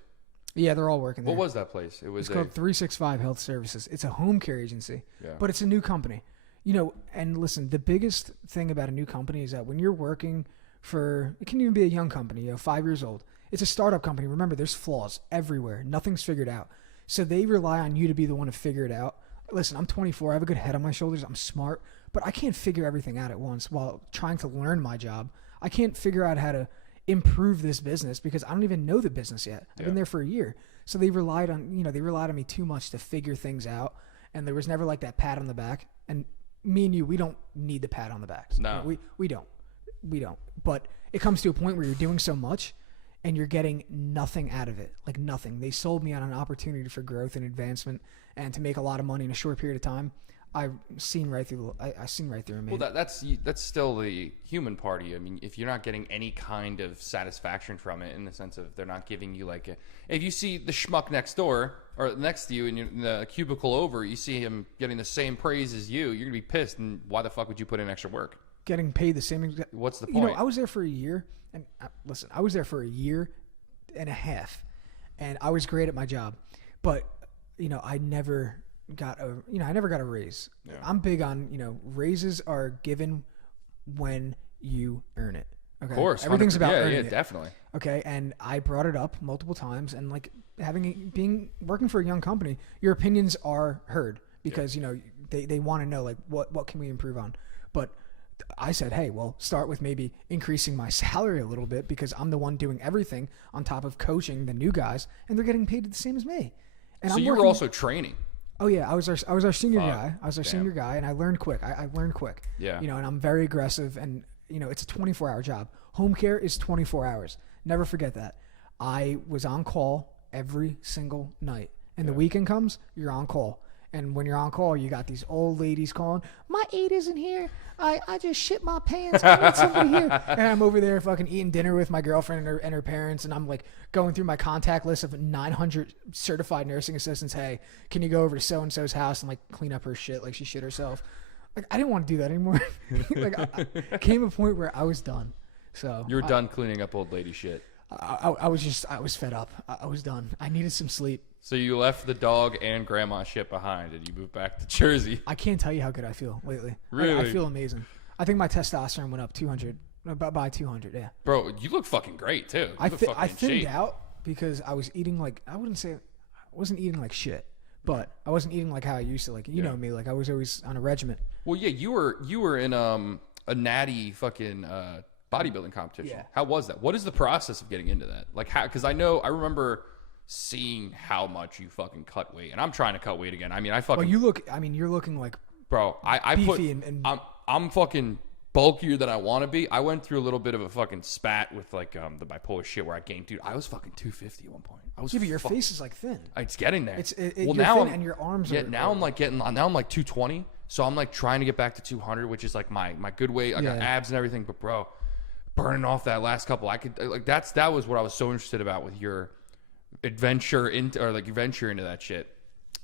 Yeah, they're all working there. What was that place? It's called 365 Health Services. It's a home care agency, but it's a new company. And listen, the biggest thing about a new company is that when you're working for, it can even be a young company, 5 years old. It's a startup company. Remember, there's flaws everywhere. Nothing's figured out. So they rely on you to be the one to figure it out. listen, I'm 24. I have a good head on my shoulders. I'm smart, but I can't figure everything out at once while trying to learn my job. I can't figure out how to improve this business because I don't even know the business yet. I've been there for a year. So they relied on me too much to figure things out. And there was never like that pat on the back. And me and you, we don't need the pat on the back. No. We don't. But it comes to a point where you're doing so much and you're getting nothing out of it. Like nothing. They sold me on an opportunity for growth and advancement and to make a lot of money in a short period of time. I've seen right through. I seen right through him. Well, that's still the human party. I mean, if you're not getting any kind of satisfaction from it, in the sense of they're not giving you like if you see the schmuck next door or next to you in the cubicle over, you see him getting the same praise as you, you're gonna be pissed. And why the fuck would you put in extra work? Getting paid the same. What's the point? I was there for a year, and listen, I was there for a year and a half, and I was great at my job, but I never got a raise. Yeah. I'm big on, raises are given when you earn it. Okay. Of course. Everything's about earning it. Yeah, definitely. Okay. And I brought it up multiple times, and like working for a young company, your opinions are heard because, they want to know like what can we improve on? But I said, hey, well, start with maybe increasing my salary a little bit because I'm the one doing everything on top of coaching the new guys, and they're getting paid the same as me. And so you were also training. Oh yeah, I was our senior guy. I was our senior guy, and I learned quick. I learned quick. Yeah. And I'm very aggressive, and it's a 24-hour job. Home care is 24 hours. Never forget that. I was on call every single night, and the weekend comes, you're on call. And when you're on call, you got these old ladies calling, my aide isn't here. I just shit my pants. I need somebody here. And I'm over there fucking eating dinner with my girlfriend and her parents. And I'm like going through my contact list of 900 certified nursing assistants. Hey, can you go over to so-and-so's house and like clean up her shit like she shit herself? Like, I didn't want to do that anymore. Like I came to a point where I was done. So you're done cleaning up old lady shit. I was fed up. I was done. I needed some sleep. So you left the dog and grandma shit behind and you moved back to Jersey. I can't tell you how good I feel lately. Really? I feel amazing. I think my testosterone went up 200, by 200, yeah. Bro, you look fucking great too. I thinned out because I was eating like, I wasn't eating like shit, but I wasn't eating like how I used to. Like, you know me, like I was always on a regimen. Well, yeah, you were in a natty fucking bodybuilding competition. Yeah. How was that? What is the process of getting into that? Like how, because I remember seeing how much you fucking cut weight, and I'm trying to cut weight again. I mean, you're looking like, bro, I beefy put, and I'm fucking bulkier than I want to be. I went through a little bit of a fucking spat with like the bipolar shit where I gained, dude. I was fucking 250 at one point. I was. Yeah, but your face is like thin. It's getting there. Well, now and your arms. Yeah, now I'm like 220. So I'm like trying to get back to 200, which is like my good weight. I got abs and everything, but bro, burning off that last couple, I could like that was what I was so interested about with your venture into that shit.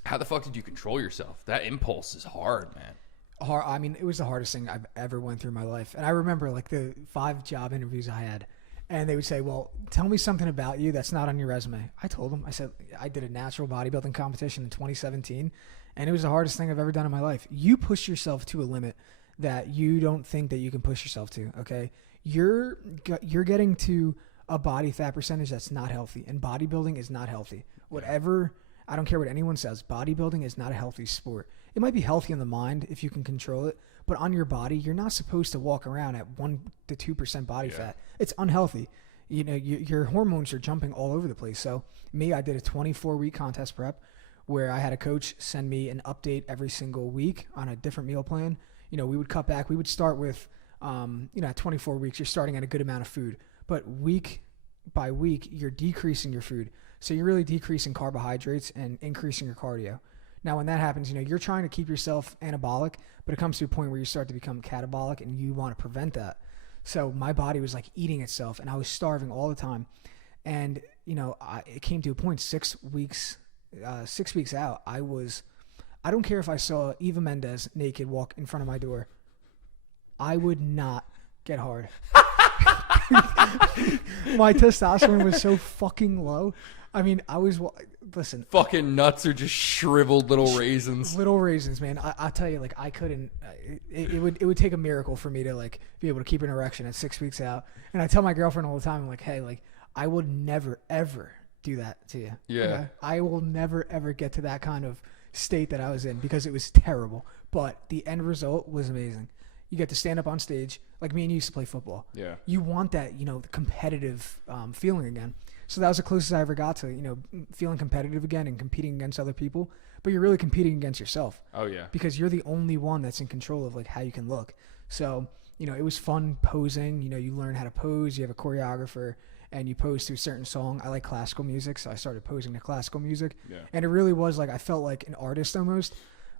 How the fuck did you control yourself? That impulse is hard, man. I mean, it was the hardest thing I've ever went through in my life. And I remember like the 5 job interviews I had, and they would say, well, tell me something about you that's not on your resume. I told them, I said, I did a natural bodybuilding competition in 2017, and it was the hardest thing I've ever done in my life. You push yourself to a limit that you don't think that you can push yourself to, okay? You're getting to a body fat percentage that's not healthy, and bodybuilding is not healthy. I don't care what anyone says, bodybuilding is not a healthy sport. It might be healthy in the mind if you can control it, but on your body, you're not supposed to walk around at 1 to 2% body fat. It's unhealthy. Your hormones are jumping all over the place. So I did a 24-week contest prep where I had a coach send me an update every single week on a different meal plan. We would cut back. We would start with, at 24 weeks, you're starting at a good amount of food, but week by week, you're decreasing your food. So you're really decreasing carbohydrates and increasing your cardio. Now, when that happens, you're trying to keep yourself anabolic, but it comes to a point where you start to become catabolic, and you want to prevent that. So my body was like eating itself, and I was starving all the time. And, it came to a point 6 weeks out, I don't care if I saw Eva Mendes naked walk in front of my door. I would not get hard. My testosterone was so fucking low. I mean, listen. Fucking nuts are just shriveled little raisins. Little raisins, man. I tell you, like, I couldn't. It would take a miracle for me to like be able to keep an erection at 6 weeks out. And I tell my girlfriend all the time, I'm like, hey, like, I would never ever do that to you. Yeah. I will never ever get to that kind of state that I was in because it was terrible. But the end result was amazing. You get to stand up on stage, like me and you used to play football. Yeah. You want that, the competitive feeling again. So that was the closest I ever got to, feeling competitive again and competing against other people. But you're really competing against yourself. Oh, yeah. Because you're the only one that's in control of, like, how you can look. So, it was fun posing. You learn how to pose. You have a choreographer, and you pose to a certain song. I like classical music, so I started posing to classical music. Yeah. And it really was, like, I felt like an artist almost.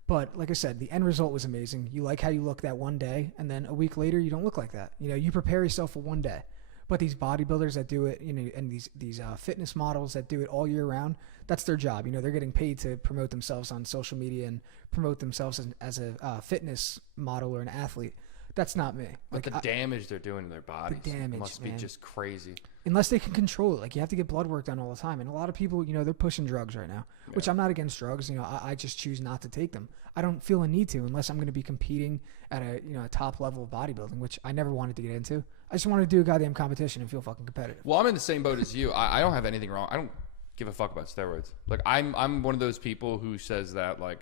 But like I said, the end result was amazing. You like how you look that one day, and then a week later, you don't look like that. You prepare yourself for one day. But these bodybuilders that do it, and these fitness models that do it all year round, that's their job. They're getting paid to promote themselves on social media and promote themselves as a fitness model or an athlete. That's not me. But the damage they're doing to their bodies must be just crazy. Unless they can control it. Like, you have to get blood work done all the time. And a lot of people, they're pushing drugs right now, which I'm not against drugs. I just choose not to take them. I don't feel a need to unless I'm going to be competing at a top level of bodybuilding, which I never wanted to get into. I just wanted to do a goddamn competition and feel fucking competitive. Well, I'm in the same boat as you. I don't have anything wrong. I don't give a fuck about steroids. Like, I'm one of those people who says that, like,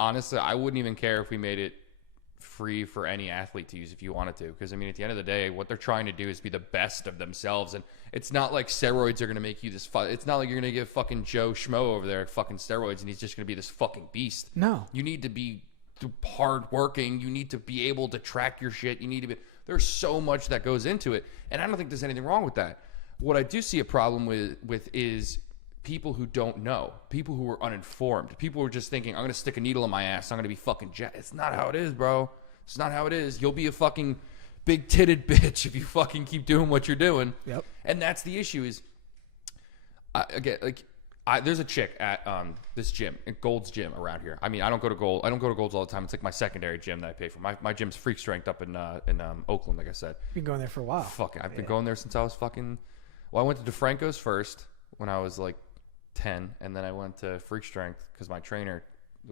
honestly, I wouldn't even care if we made it free for any athlete to use if you wanted to, because at the end of the day, what they're trying to do is be the best of themselves, and it's not like steroids are going to make you this it's not like you're going to give fucking Joe Schmo over there fucking steroids and he's just going to be this fucking beast. No, you need to be hard working. You need to be able to track your shit. You need to be, there's so much that goes into it, and I don't think there's anything wrong with that. What I do see a problem with is people who don't know, people who are uninformed, people who are just thinking, I'm going to stick a needle in my ass, I'm going to be fucking It's not how it is, bro. It's not how it is. You'll be a fucking big-titted bitch if you fucking keep doing what you're doing. Yep. And that's the issue is, there's a chick at this gym, at Gold's Gym around here. I don't go to Gold. I don't go to Gold's all the time. It's like my secondary gym that I pay for. My gym's Freak Strength up in Oakland, like I said. You've been going there for a while. Fuck, I've been going there since I was fucking... Well, I went to DeFranco's first when I was like 10, and then I went to Freak Strength because my trainer,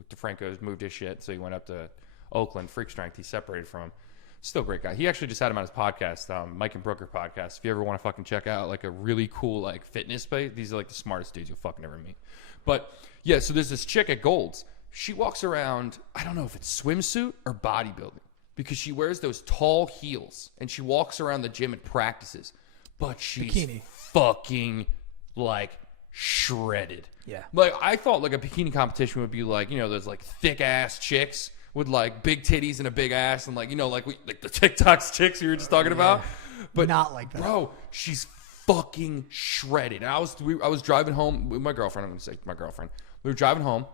DeFranco's, moved his shit, so he went up to Oakland, Freak Strength. He separated from him. Still a great guy. He actually just had him on his podcast, Mike and Brooker podcast. If you ever want to fucking check out like a really cool like fitness space, these are like the smartest dudes you'll fucking ever meet. But yeah, so there's this chick at Gold's. She walks around, I don't know if it's swimsuit or bodybuilding, because she wears those tall heels and she walks around the gym and practices, but she's bikini. Fucking like shredded. Yeah. Like, I thought like a bikini competition would be like, those like thick ass chicks with like big titties and a big ass and like, like the TikToks chicks you were just talking about. But not like that. Bro, she's fucking shredded. And I was driving home with my girlfriend. I'm going to say my girlfriend. We were driving home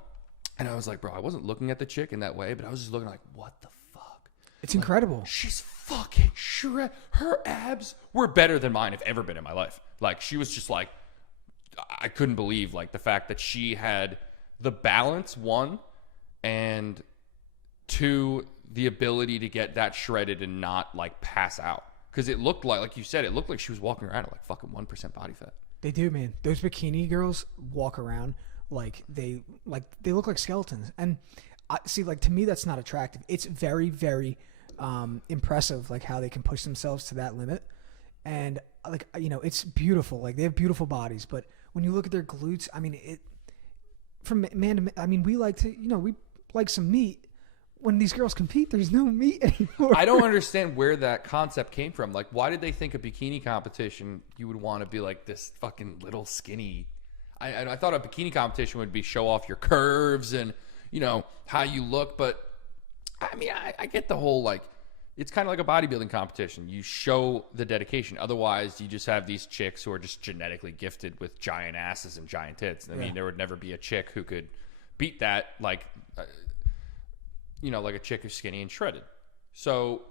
and I was like, bro, I wasn't looking at the chick in that way, but I was just looking like, what the fuck? It's incredible. She's fucking shredded. Her abs were better than mine have ever been in my life. Like, she was just like, I couldn't believe like the fact that she had the balance, one, and two, the ability to get that shredded and not like pass out. Because it looked like you said, it looked like she was walking around at like fucking 1% body fat. They do, man. Those bikini girls walk around like they look like skeletons. And see, like, to me, that's not attractive. It's very, very impressive, like how they can push themselves to that limit. And like, it's beautiful. Like, they have beautiful bodies, but when you look at their glutes, from man to man, we like to, we like some meat. When these girls compete, there's no meat anymore. I don't understand where that concept came from. Like, why did they think a bikini competition, you would want to be like this fucking little skinny? I thought a bikini competition would be show off your curves and, how you look. But, I get the whole, like, it's kind of like a bodybuilding competition. You show the dedication. Otherwise, you just have these chicks who are just genetically gifted with giant asses and giant tits. I mean, there would never be a chick who could beat that, like... like a chick who's skinny and shredded. So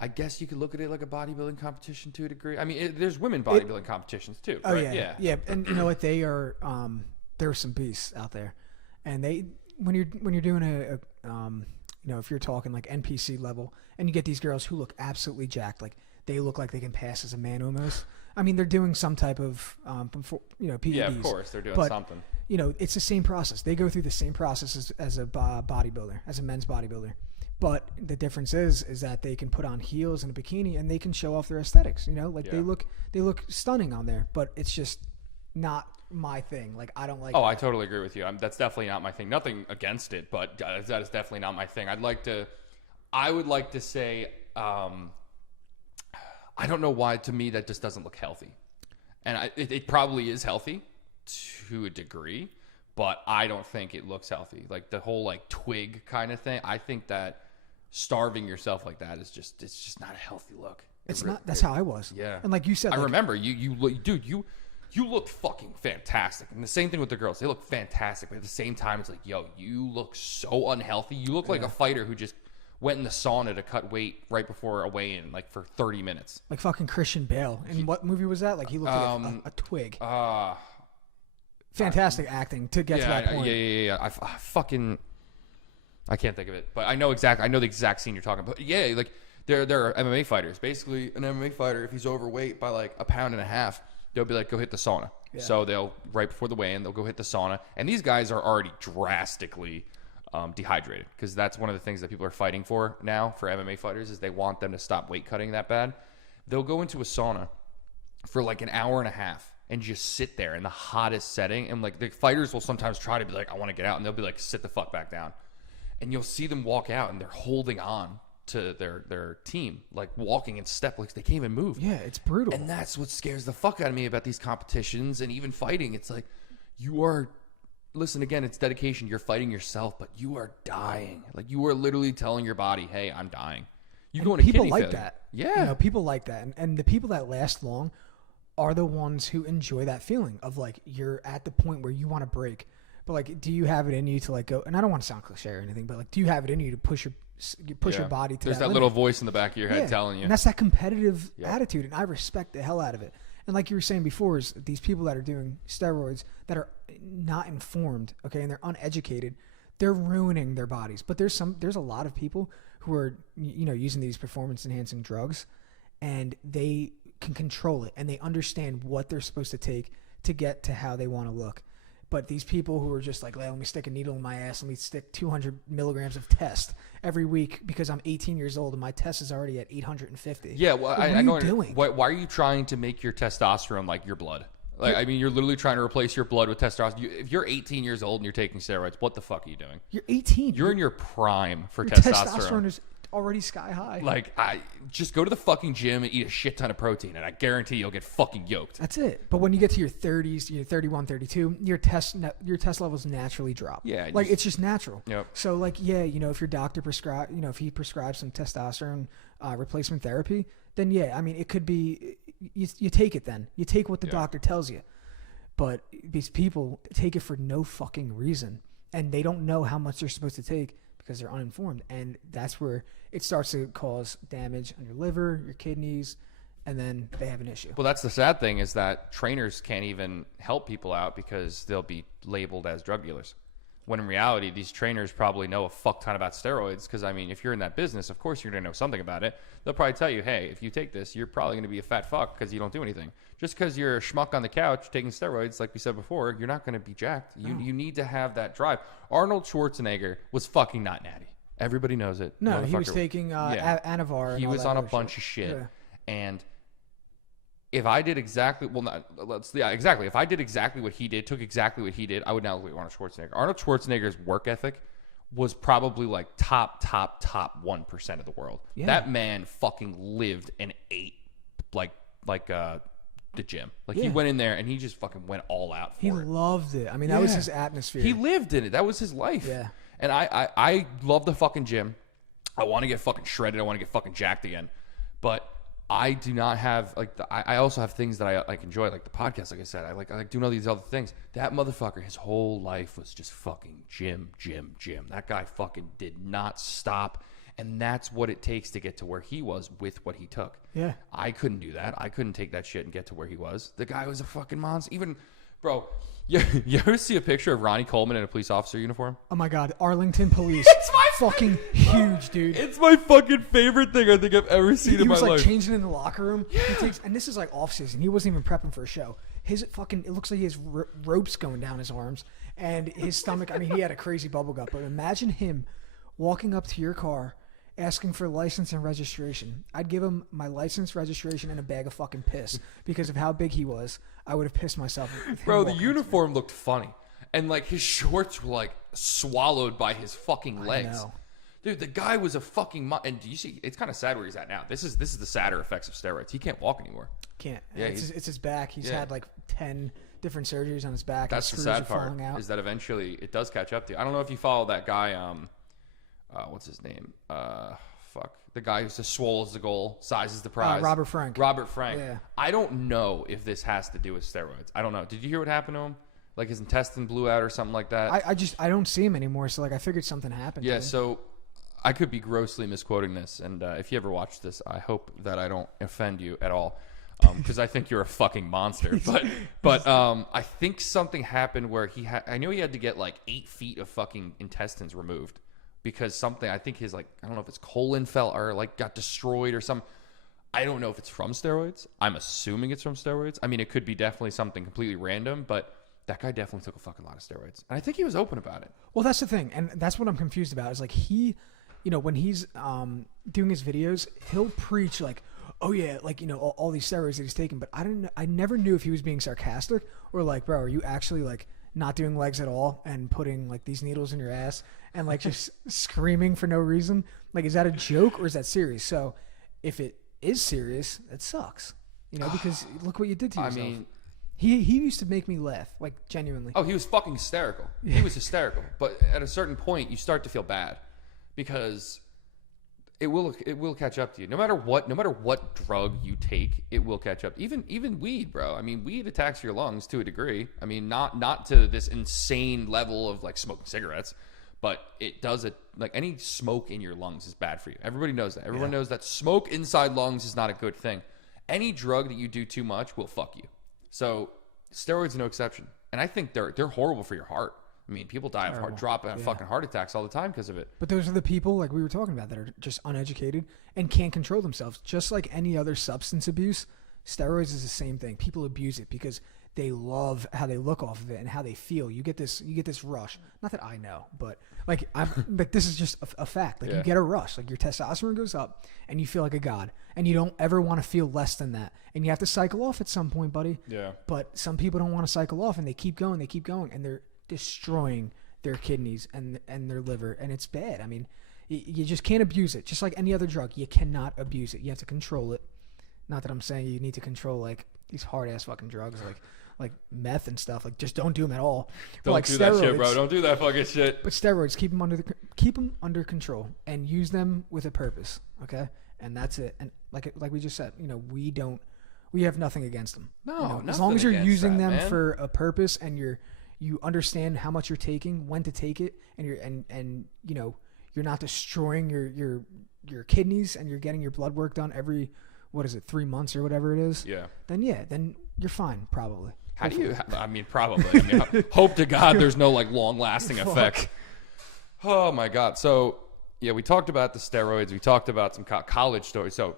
I guess you could look at it like a bodybuilding competition to a degree. There's women bodybuilding competitions too. Oh, right? Yeah. And you know what? They are, there are some beasts out there. And when you're doing if you're talking like NPC level and you get these girls who look absolutely jacked, like they look like they can pass as a man almost. They're doing some type of, PEDs. Yeah, of course. They're doing something. It's the same process. They go through the same process as a bodybuilder, as a men's bodybuilder. But the difference is that they can put on heels and a bikini and they can show off their aesthetics. They look stunning on there, but it's just not my thing. Like, I don't like. Oh, I totally agree with you. That's definitely not my thing. Nothing against it, but that is definitely not my thing. I would like to say, I don't know why. To me, that just doesn't look healthy, and it probably is healthy to a degree, but I don't think it looks healthy. Like the whole like twig kind of thing. I think that starving yourself like that is it's just not a healthy look. It's not. That's how I was. Yeah. And like you said, I remember you look fucking fantastic. And the same thing with the girls. They look fantastic, but at the same time, it's like, yo, you look so unhealthy. You look like a fighter who just went in the sauna to cut weight right before a weigh-in, like for 30 minutes. Like fucking Christian Bale. And what movie was that? Like he looked like a twig. Fantastic acting to get to that point. Yeah. I can't think of it, but I know the exact scene you're talking about. Yeah, like there are MMA fighters. Basically, an MMA fighter, if he's overweight by like a pound and a half, they'll be like, go hit the sauna. Yeah. So they'll, right before the weigh-in, they'll go hit the sauna. And these guys are already drastically dehydrated, because that's one of the things that people are fighting for now for MMA fighters, is they want them to stop weight cutting that bad. They'll go into a sauna for like an hour and a half and just sit there in the hottest setting. And like the fighters will sometimes try to be like, I want to get out. And they'll be like, sit the fuck back down. And you'll see them walk out and they're holding on to their team, like walking in step, like they can't even move. Yeah, it's brutal. And that's what scares the fuck out of me about these competitions and even fighting. It's like, listen, again, it's dedication. You're fighting yourself, but you are dying. Like you are literally telling your body, hey, I'm dying. You go into people kidney like failure. that. Yeah. You know, people like that. And the people that last long are the ones who enjoy that feeling of like, you're at the point where you want to break. But like, do you have it in you to like go, and I don't want to sound cliche or anything, but like, do you have it in you to push your body to There's that limit? little voice in the back of your head telling you. And that's that competitive attitude. And I respect the hell out of it. And like you were saying before, is these people that are doing steroids that are not informed, okay, and they're uneducated, they're ruining their bodies. But there's a lot of people who are, you know, using these performance enhancing drugs, and they can control it and they understand what they're supposed to take to get to how they want to look. But these people who are just like, let me stick a needle in my ass, let me stick 200 milligrams of test every week because I'm 18 years old and my test is already at 850. Yeah, well, what are you doing? Why are you trying to make your testosterone like your blood? Like, I mean, you're literally trying to replace your blood with testosterone. If you're 18 years old and you're taking steroids, what the fuck are you doing? You're 18. You're in your prime for your testosterone. Testosterone is already sky high. Like, I just go to the fucking gym and eat a shit ton of protein, and I guarantee you'll get fucking yoked. That's it. But when you get to your 30s, you're 31, 32, your test levels naturally drop. Yeah. It's just natural. Yep. So like, yeah, you know, if your doctor if he prescribes some testosterone replacement therapy, then yeah, I mean, it could be, you take it then. You take what the doctor tells you. But these people take it for no fucking reason, and they don't know how much they're supposed to take because they're uninformed. And that's where it starts to cause damage on your liver, your kidneys, and then they have an issue. Well, that's the sad thing, is that trainers can't even help people out because they'll be labeled as drug dealers. When in reality, these trainers probably know a fuck ton about steroids, because, I mean, if you're in that business, of course you're going to know something about it. They'll probably tell you, hey, if you take this, you're probably going to be a fat fuck because you don't do anything. Just because you're a schmuck on the couch taking steroids, like we said before, you're not going to be jacked. You need to have that drive. Arnold Schwarzenegger was fucking not natty. Everybody knows it. No, he was taking Anavar. He was on a bunch of shit. Yeah. And if I did exactly, if I did exactly what he did, took exactly what he did, I would now look like Arnold Schwarzenegger. Arnold Schwarzenegger's work ethic was probably like top 1% of the world. Yeah. That man fucking lived and ate like the gym. Like he went in there and he just fucking went all out for it. He loved it. I mean, that was his atmosphere. He lived in it. That was his life. Yeah. And I love the fucking gym. I want to get fucking shredded. I want to get fucking jacked again. But I do not have I also have things that I like enjoy, like the podcast. Like I said, I like doing all these other things. That motherfucker, his whole life was just fucking gym. That guy fucking did not stop, and that's what it takes to get to where he was with what he took. Yeah, I couldn't do that. I couldn't take that shit and get to where he was. The guy was a fucking monster. Even, bro, you ever see a picture of Ronnie Coleman in a police officer uniform? Oh my God, Arlington Police. It's my fucking huge, dude. It's my fucking favorite thing I think I've ever seen in my life. He was like changing in the locker room. Yeah. And this is like off season. He wasn't even prepping for a show. It looks like he has ropes going down his arms and his stomach. I mean, he had a crazy bubble gut. But imagine him walking up to your car asking for license and registration. I'd give him my license, registration, and a bag of fucking piss because of how big he was. I would have pissed myself. Bro, the uniform looked funny. And, like, his shorts were, like, swallowed by his fucking legs. I know. Dude, the guy was a fucking... And do you see... It's kind of sad where he's at now. This is the sadder effects of steroids. He can't walk anymore. Can't. Yeah, it's his back. He's had, like, 10 different surgeries on his back. That's the sad part, is that eventually it does catch up to you. I don't know if you follow that guy... what's his name? The guy who's just swole as the goal, size is the prize. Robert Frank. Yeah. I don't know if this has to do with steroids. I don't know. Did you hear what happened to him? Like his intestine blew out or something like that? I don't see him anymore, so like I figured something happened. Yeah, so I could be grossly misquoting this, and if you ever watch this, I hope that I don't offend you at all, because I think you're a fucking monster. But I think something happened where I know he had to get like 8 feet of fucking intestines removed. Because something, I think his, like, I don't know if his colon fell or, like, got destroyed or something. I don't know if it's from steroids. I'm assuming it's from steroids. I mean, it could be definitely something completely random, but that guy definitely took a fucking lot of steroids. And I think he was open about it. Well, that's the thing. And that's what I'm confused about is, like, he, you know, when he's doing his videos, he'll preach, like, oh, yeah, like, you know, all these steroids that he's taking. But I never knew if he was being sarcastic or, like, bro, are you actually, like, not doing legs at all and putting like these needles in your ass and like just screaming for no reason? Like, is that a joke or is that serious? So if it is serious, it sucks, you know, because look what you did to yourself. I mean, he used to make me laugh, like genuinely. Oh, he was fucking hysterical. He was hysterical. But at a certain point, you start to feel bad because it will catch up to you. No matter what drug you take, it will catch up. Even weed, bro. I mean, weed attacks your lungs to a degree. I mean, not to this insane level of like smoking cigarettes, but it does it. Like any smoke in your lungs is bad for you. Everybody knows that. Everyone knows that smoke inside lungs is not a good thing. Any drug that you do too much will fuck you. So steroids are no exception. And I think they're horrible for your heart. I mean, people die of fucking heart attacks all the time because of it. But those are the people, like we were talking about, that are just uneducated and can't control themselves. Just like any other substance abuse, steroids is the same thing. People abuse it because they love how they look off of it and how they feel. You get this rush. Not that I know, but like like this is just a fact. Like you get a rush. Like your testosterone goes up and you feel like a god, and you don't ever want to feel less than that. And you have to cycle off at some point, buddy. Yeah. But some people don't want to cycle off, and they keep going, and they're destroying their kidneys and their liver, and it's bad. I mean, you just can't abuse it. Just like any other drug, you cannot abuse it. You have to control it. Not that I'm saying you need to control like these hard ass fucking drugs like meth and stuff. Like just don't do them at all. Don't like do that shit, bro. Don't do that fucking shit. But steroids, keep them under control and use them with a purpose. Okay, and that's it. And like we just said, you know, we have nothing against them. No, you know, as long as you're using them for a purpose and you understand how much you're taking, when to take it, and you know you're not destroying your kidneys, and you're getting your blood work done every 3 months or whatever it is. Yeah. Then you're fine probably. How do you? I mean, probably. I mean, hope to God there's no like long lasting effect. Oh my God. So yeah, we talked about the steroids. We talked about some college stories. So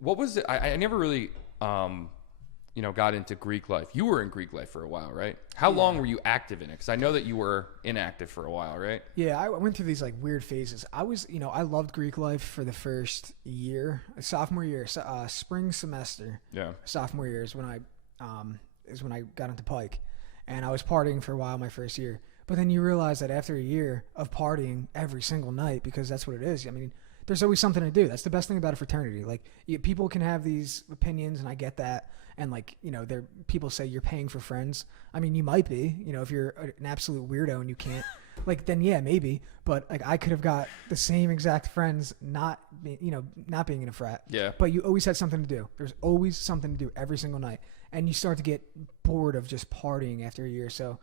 what was it? I never really got into Greek life. You were in Greek life for a while, right? How long were you active in it? Because I know that you were inactive for a while, right? Yeah, I went through these like weird phases. I loved Greek life for the first year, sophomore year, spring semester. Yeah. Sophomore year is when I got into Pike, and I was partying for a while my first year. But then you realize that after a year of partying every single night, because that's what it is. I mean, there's always something to do. That's the best thing about a fraternity. Like people can have these opinions, and I get that. And like, you know, people say you're paying for friends. I mean, you might be, you know, if you're an absolute weirdo and you can't, like, then yeah, maybe. But like, I could have got the same exact friends not being in a frat. Yeah. But you always had something to do. There's always something to do every single night, and you start to get bored of just partying after a year. So,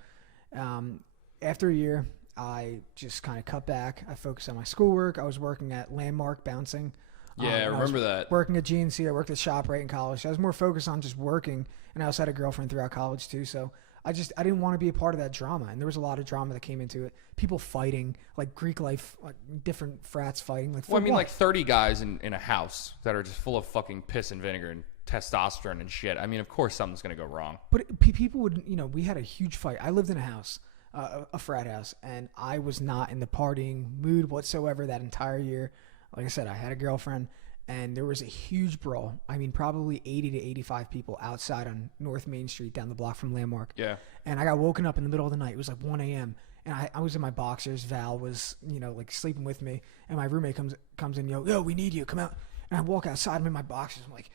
after a year, I just kind of cut back. I focused on my schoolwork. I was working at Landmark bouncing. Yeah, I remember that. Working at GNC. I worked at ShopRite in college. I was more focused on just working, and I also had a girlfriend throughout college too. So I didn't want to be a part of that drama, and there was a lot of drama that came into it. People fighting, like Greek life, like different frats fighting. Like, like 30 guys in a house that are just full of fucking piss and vinegar and testosterone and shit. I mean, of course something's gonna go wrong. But people would, you know, we had a huge fight. I lived in a house. A frat house, and I was not in the partying mood whatsoever that entire year. Like I said, I had a girlfriend, and there was a huge brawl. I mean, probably 80 to 85 people outside on North Main Street down the block from Landmark. Yeah. And I got woken up in the middle of the night. It was like 1 a.m. And I was in my boxers. Val was, like sleeping with me. And my roommate comes in, yo, we need you. Come out. And I walk outside. I'm in my boxers. I'm like,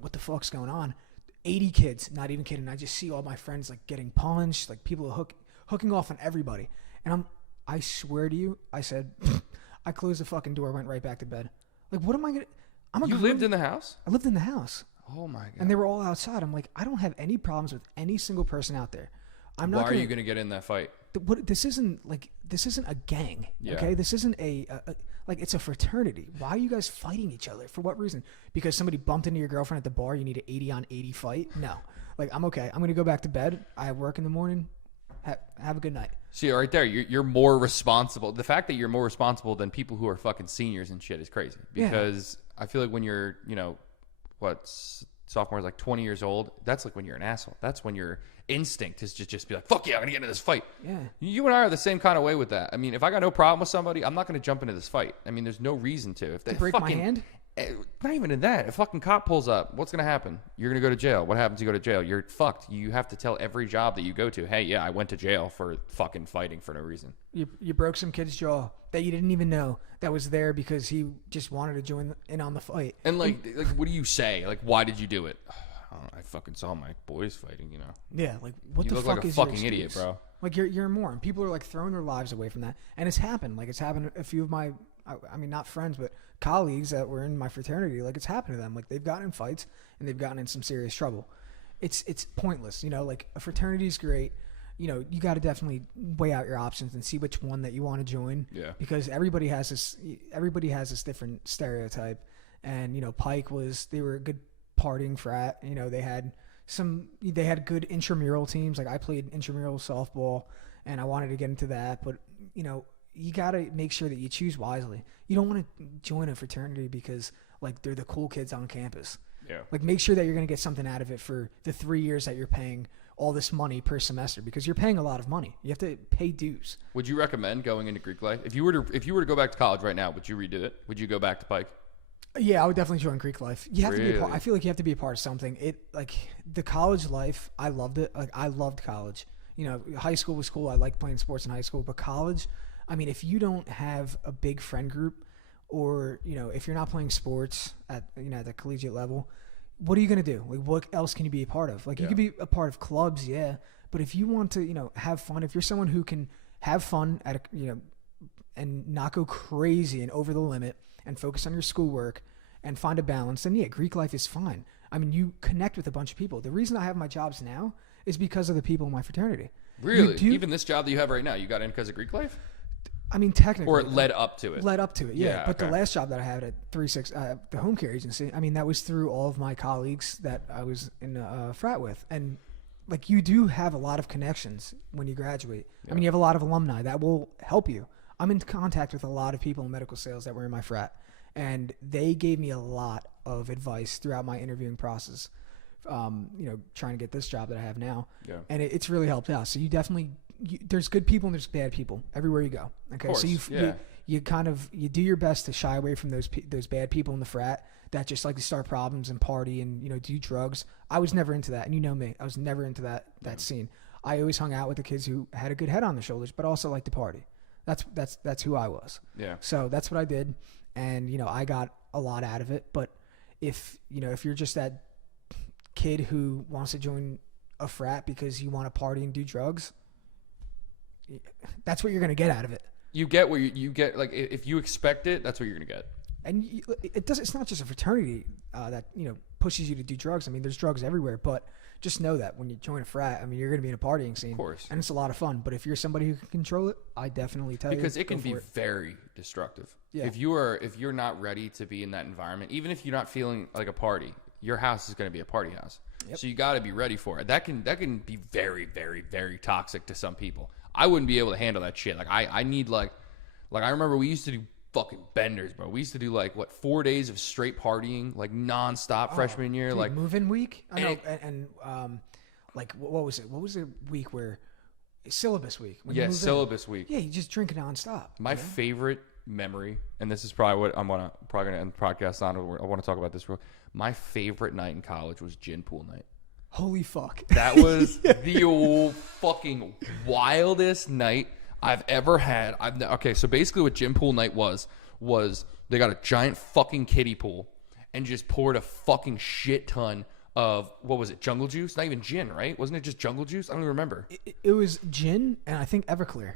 what the fuck's going on? 80 kids, not even kidding. I just see all my friends like getting punched, like people hooking off on everybody. And I swear to you, I said, I closed the fucking door, went right back to bed. Like, what am I gonna? You lived in the house? I lived in the house. Oh my god! And they were all outside. I'm like, I don't have any problems with any single person out there. I'm not. Why are you gonna get in that fight? This isn't a gang. Yeah. Okay, this isn't it's a fraternity. Why are you guys fighting each other? For what reason? Because somebody bumped into your girlfriend at the bar. You need an 80 on 80 fight? No. Like, I'm okay. I'm gonna go back to bed. I have work in the morning. Have a good night. See, right there, you're more responsible. The fact that you're more responsible than people who are fucking seniors and shit is crazy. Because I feel like when you're, sophomore is like 20 years old, that's like when you're an asshole. That's when your instinct is to just be like, fuck yeah, I'm going to get into this fight. Yeah. You and I are the same kind of way with that. I mean, if I got no problem with somebody, I'm not going to jump into this fight. I mean, there's no reason to. If they break my hand? Not even in that. If a fucking cop pulls up, what's going to happen? You're going to go to jail. What happens? You go to jail. You're fucked. You have to tell every job that you go to, hey, yeah, I went to jail for fucking fighting for no reason. You broke some kid's jaw that you didn't even know that was there because he just wanted to join in on the fight. And like what do you say? Like, why did you do it? I fucking saw my boys fighting, Yeah, like what you the look fuck like a is your fucking excuse? idiot, bro. Like you're a moron. People are like throwing their lives away from that, and it's happened. Like it's happened. A few of my, I mean, not friends, but colleagues that were in my fraternity. Like it's happened to them. Like they've gotten in fights and they've gotten in some serious trouble. It's pointless. Like a fraternity is great. You got to definitely weigh out your options and see which one that you want to join. Yeah. Because everybody has this different stereotype, and Pike they were a good partying frat. They had good intramural teams. Like I played intramural softball and I wanted to get into that, but you got to make sure that you choose wisely. You don't want to join a fraternity because like they're the cool kids on campus. Yeah. Like make sure that you're going to get something out of it for the 3 years that you're paying all this money per semester, because you're paying a lot of money. You have to pay dues. Would you recommend going into Greek life? If you were to go back to college right now, would you redo it? Would you go back to Pike? Yeah, I would definitely join Greek life. You have to be a part. Really? I feel like you have to be a part of something. The college life, I loved it. Like I loved college. High school was cool. I liked playing sports in high school, but college, I mean, if you don't have a big friend group, or if you're not playing sports at the collegiate level, what are you gonna do? Like, what else can you be a part of? Like, you could be a part of clubs, yeah, but if you want to, have fun, if you're someone who can have fun at and not go crazy and over the limit, and focus on your schoolwork and find a balance, then yeah, Greek life is fine. I mean, you connect with a bunch of people. The reason I have my jobs now is because of the people in my fraternity. Really? Even this job that you have right now, you got in because of Greek life? I mean, technically. Or it led up to it? Led up to it, yeah. But okay. the last job that I had at 36, the home care agency, I mean, that was through all of my colleagues that I was in a frat with. And like, you do have a lot of connections when you graduate. Yeah. I mean, you have a lot of alumni that will help you. I'm in contact with a lot of people in medical sales that were in my frat, and they gave me a lot of advice throughout my interviewing process, trying to get this job that I have now. Yeah. And it's really helped out. So you definitely, there's good people and there's bad people everywhere you go. Okay. Of course, so you do your best to shy away from those bad people in the frat that just like to start problems and party and, do drugs. I was never into that. And you know me, I was never into that scene. I always hung out with the kids who had a good head on their shoulders, but also liked to party. That's who I was. Yeah. So that's what I did. And, I got a lot out of it. But if you're just that kid who wants to join a frat because you want to party and do drugs, that's what you're going to get out of it. You get what you get. Like, if you expect it, that's what you're going to get. And it's not just a fraternity that, pushes you to do drugs. I mean, there's drugs everywhere, but just know that when you join a frat, I mean, you're going to be in a partying scene. Of course. And it's a lot of fun. But if you're somebody who can control it, I definitely tell you. Because it can be very destructive. Yeah. If you're not ready to be in that environment, even if you're not feeling like a party, your house is going to be a party house. Yep. So you got to be ready for it. That can be very, very, very toxic to some people. I wouldn't be able to handle that shit. Like I need like I remember we used to do fucking benders, bro. We used to do 4 days of straight partying, like nonstop freshman year, dude, like move-in week. I know, and what was it? What was the week where syllabus week? Syllabus week. Yeah, you just drink it nonstop. My favorite memory, and this is probably what probably gonna end the podcast on. I want to talk about this. My favorite night in college was gin pool night. Holy fuck. That was the old fucking wildest night I've ever had. Okay, so basically what gin pool night was they got a giant fucking kiddie pool and just poured a fucking shit ton of, what was it, jungle juice? Not even gin, right? Wasn't it just jungle juice? I don't even remember. It was gin and I think Everclear.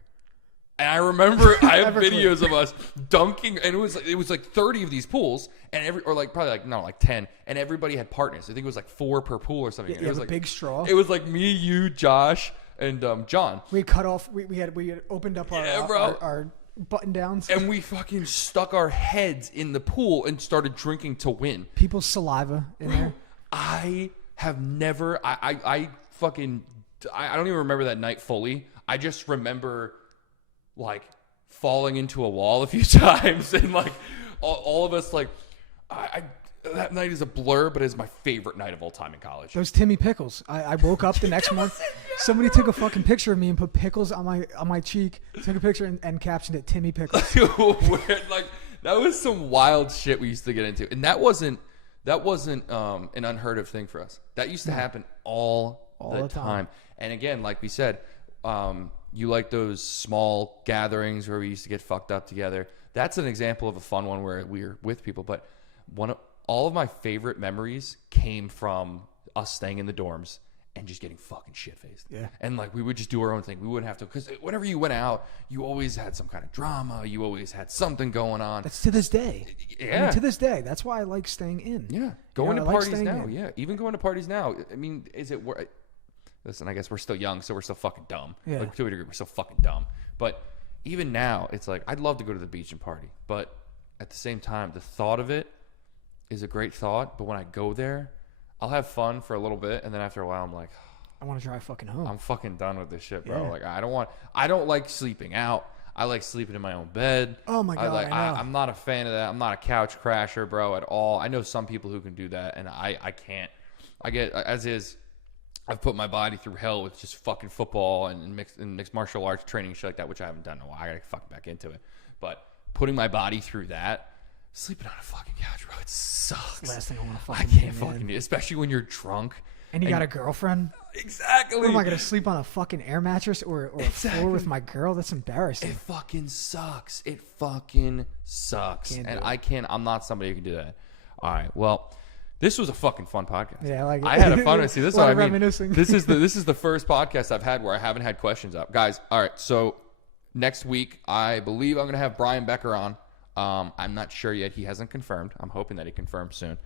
And I remember I have videos of us dunking, and it was like 30 of these pools, and probably 10, and everybody had partners. I think it was like 4 per pool or something. Yeah, it was a like big straw. It was like me, you, Josh, and John. We had cut off. We had opened up our button downs, and we fucking stuck our heads in the pool and started drinking to win. People's saliva in there. I have never. I don't even remember that night fully. I just remember like falling into a wall a few times, and like all of us, like that night is a blur, but it's my favorite night of all time in college. Those Timmy pickles. I woke up the next morning. Somebody took a fucking picture of me and put pickles on my cheek. Took a picture and captioned it Timmy Pickles. Like that was some wild shit we used to get into, and that wasn't an unheard of thing for us. That used to happen all the time. And again, like we said, you like those small gatherings where we used to get fucked up together. That's an example of a fun one where we were with people. But all of my favorite memories came from us staying in the dorms and just getting fucking shit-faced. Yeah. And like we would just do our own thing. We wouldn't have to, because whenever you went out, you always had some kind of drama. You always had something going on. That's to this day. Yeah. I mean, to this day. That's why I like staying in. Yeah. Going to parties now. Yeah. Even going to parties now. I mean, is it worth? Listen, I guess we're still young, so we're still fucking dumb. Yeah. Like, to a degree, we're so fucking dumb. But even now, it's like, I'd love to go to the beach and party. But at the same time, the thought of it is a great thought. But when I go there, I'll have fun for a little bit. And then after a while, I'm like, I want to drive fucking home. I'm fucking done with this shit, bro. Yeah. Like, I don't like sleeping out. I like sleeping in my own bed. Oh my God, I know. I'm not a fan of that. I'm not a couch crasher, bro, at all. I know some people who can do that, and I can't. I get, as is, I've put my body through hell with just fucking football and mixed martial arts training and shit like that, which I haven't done in a while. I gotta fucking back into it. But putting my body through that, sleeping on a fucking couch, bro, it sucks. Last thing I want to fucking I can't fucking do it, especially when you're drunk. And you got a girlfriend? Exactly. What, am I going to sleep on a fucking air mattress or a floor with my girl? That's embarrassing. It fucking sucks. It fucking sucks. I'm not somebody who can do that. All right. Well, this was a fucking fun podcast. Yeah, I like it. I had a fun. See, this is what I mean. Reminiscing. This is the first podcast I've had where I haven't had questions up, guys. All right, so next week I believe I'm gonna have Brian Becker on. I'm not sure yet. He hasn't confirmed. I'm hoping that he confirms soon.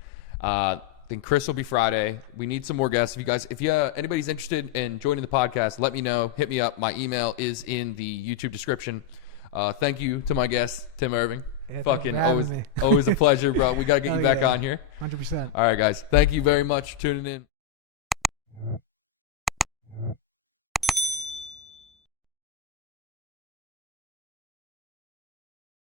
Then Chris will be Friday. We need some more guests. If anybody's interested in joining the podcast, let me know. Hit me up. My email is in the YouTube description. Thank you to my guest, Tim Irving. Yeah, fucking always a pleasure, bro. We got to get you back on here. 100%. All right, guys. Thank you very much for tuning in.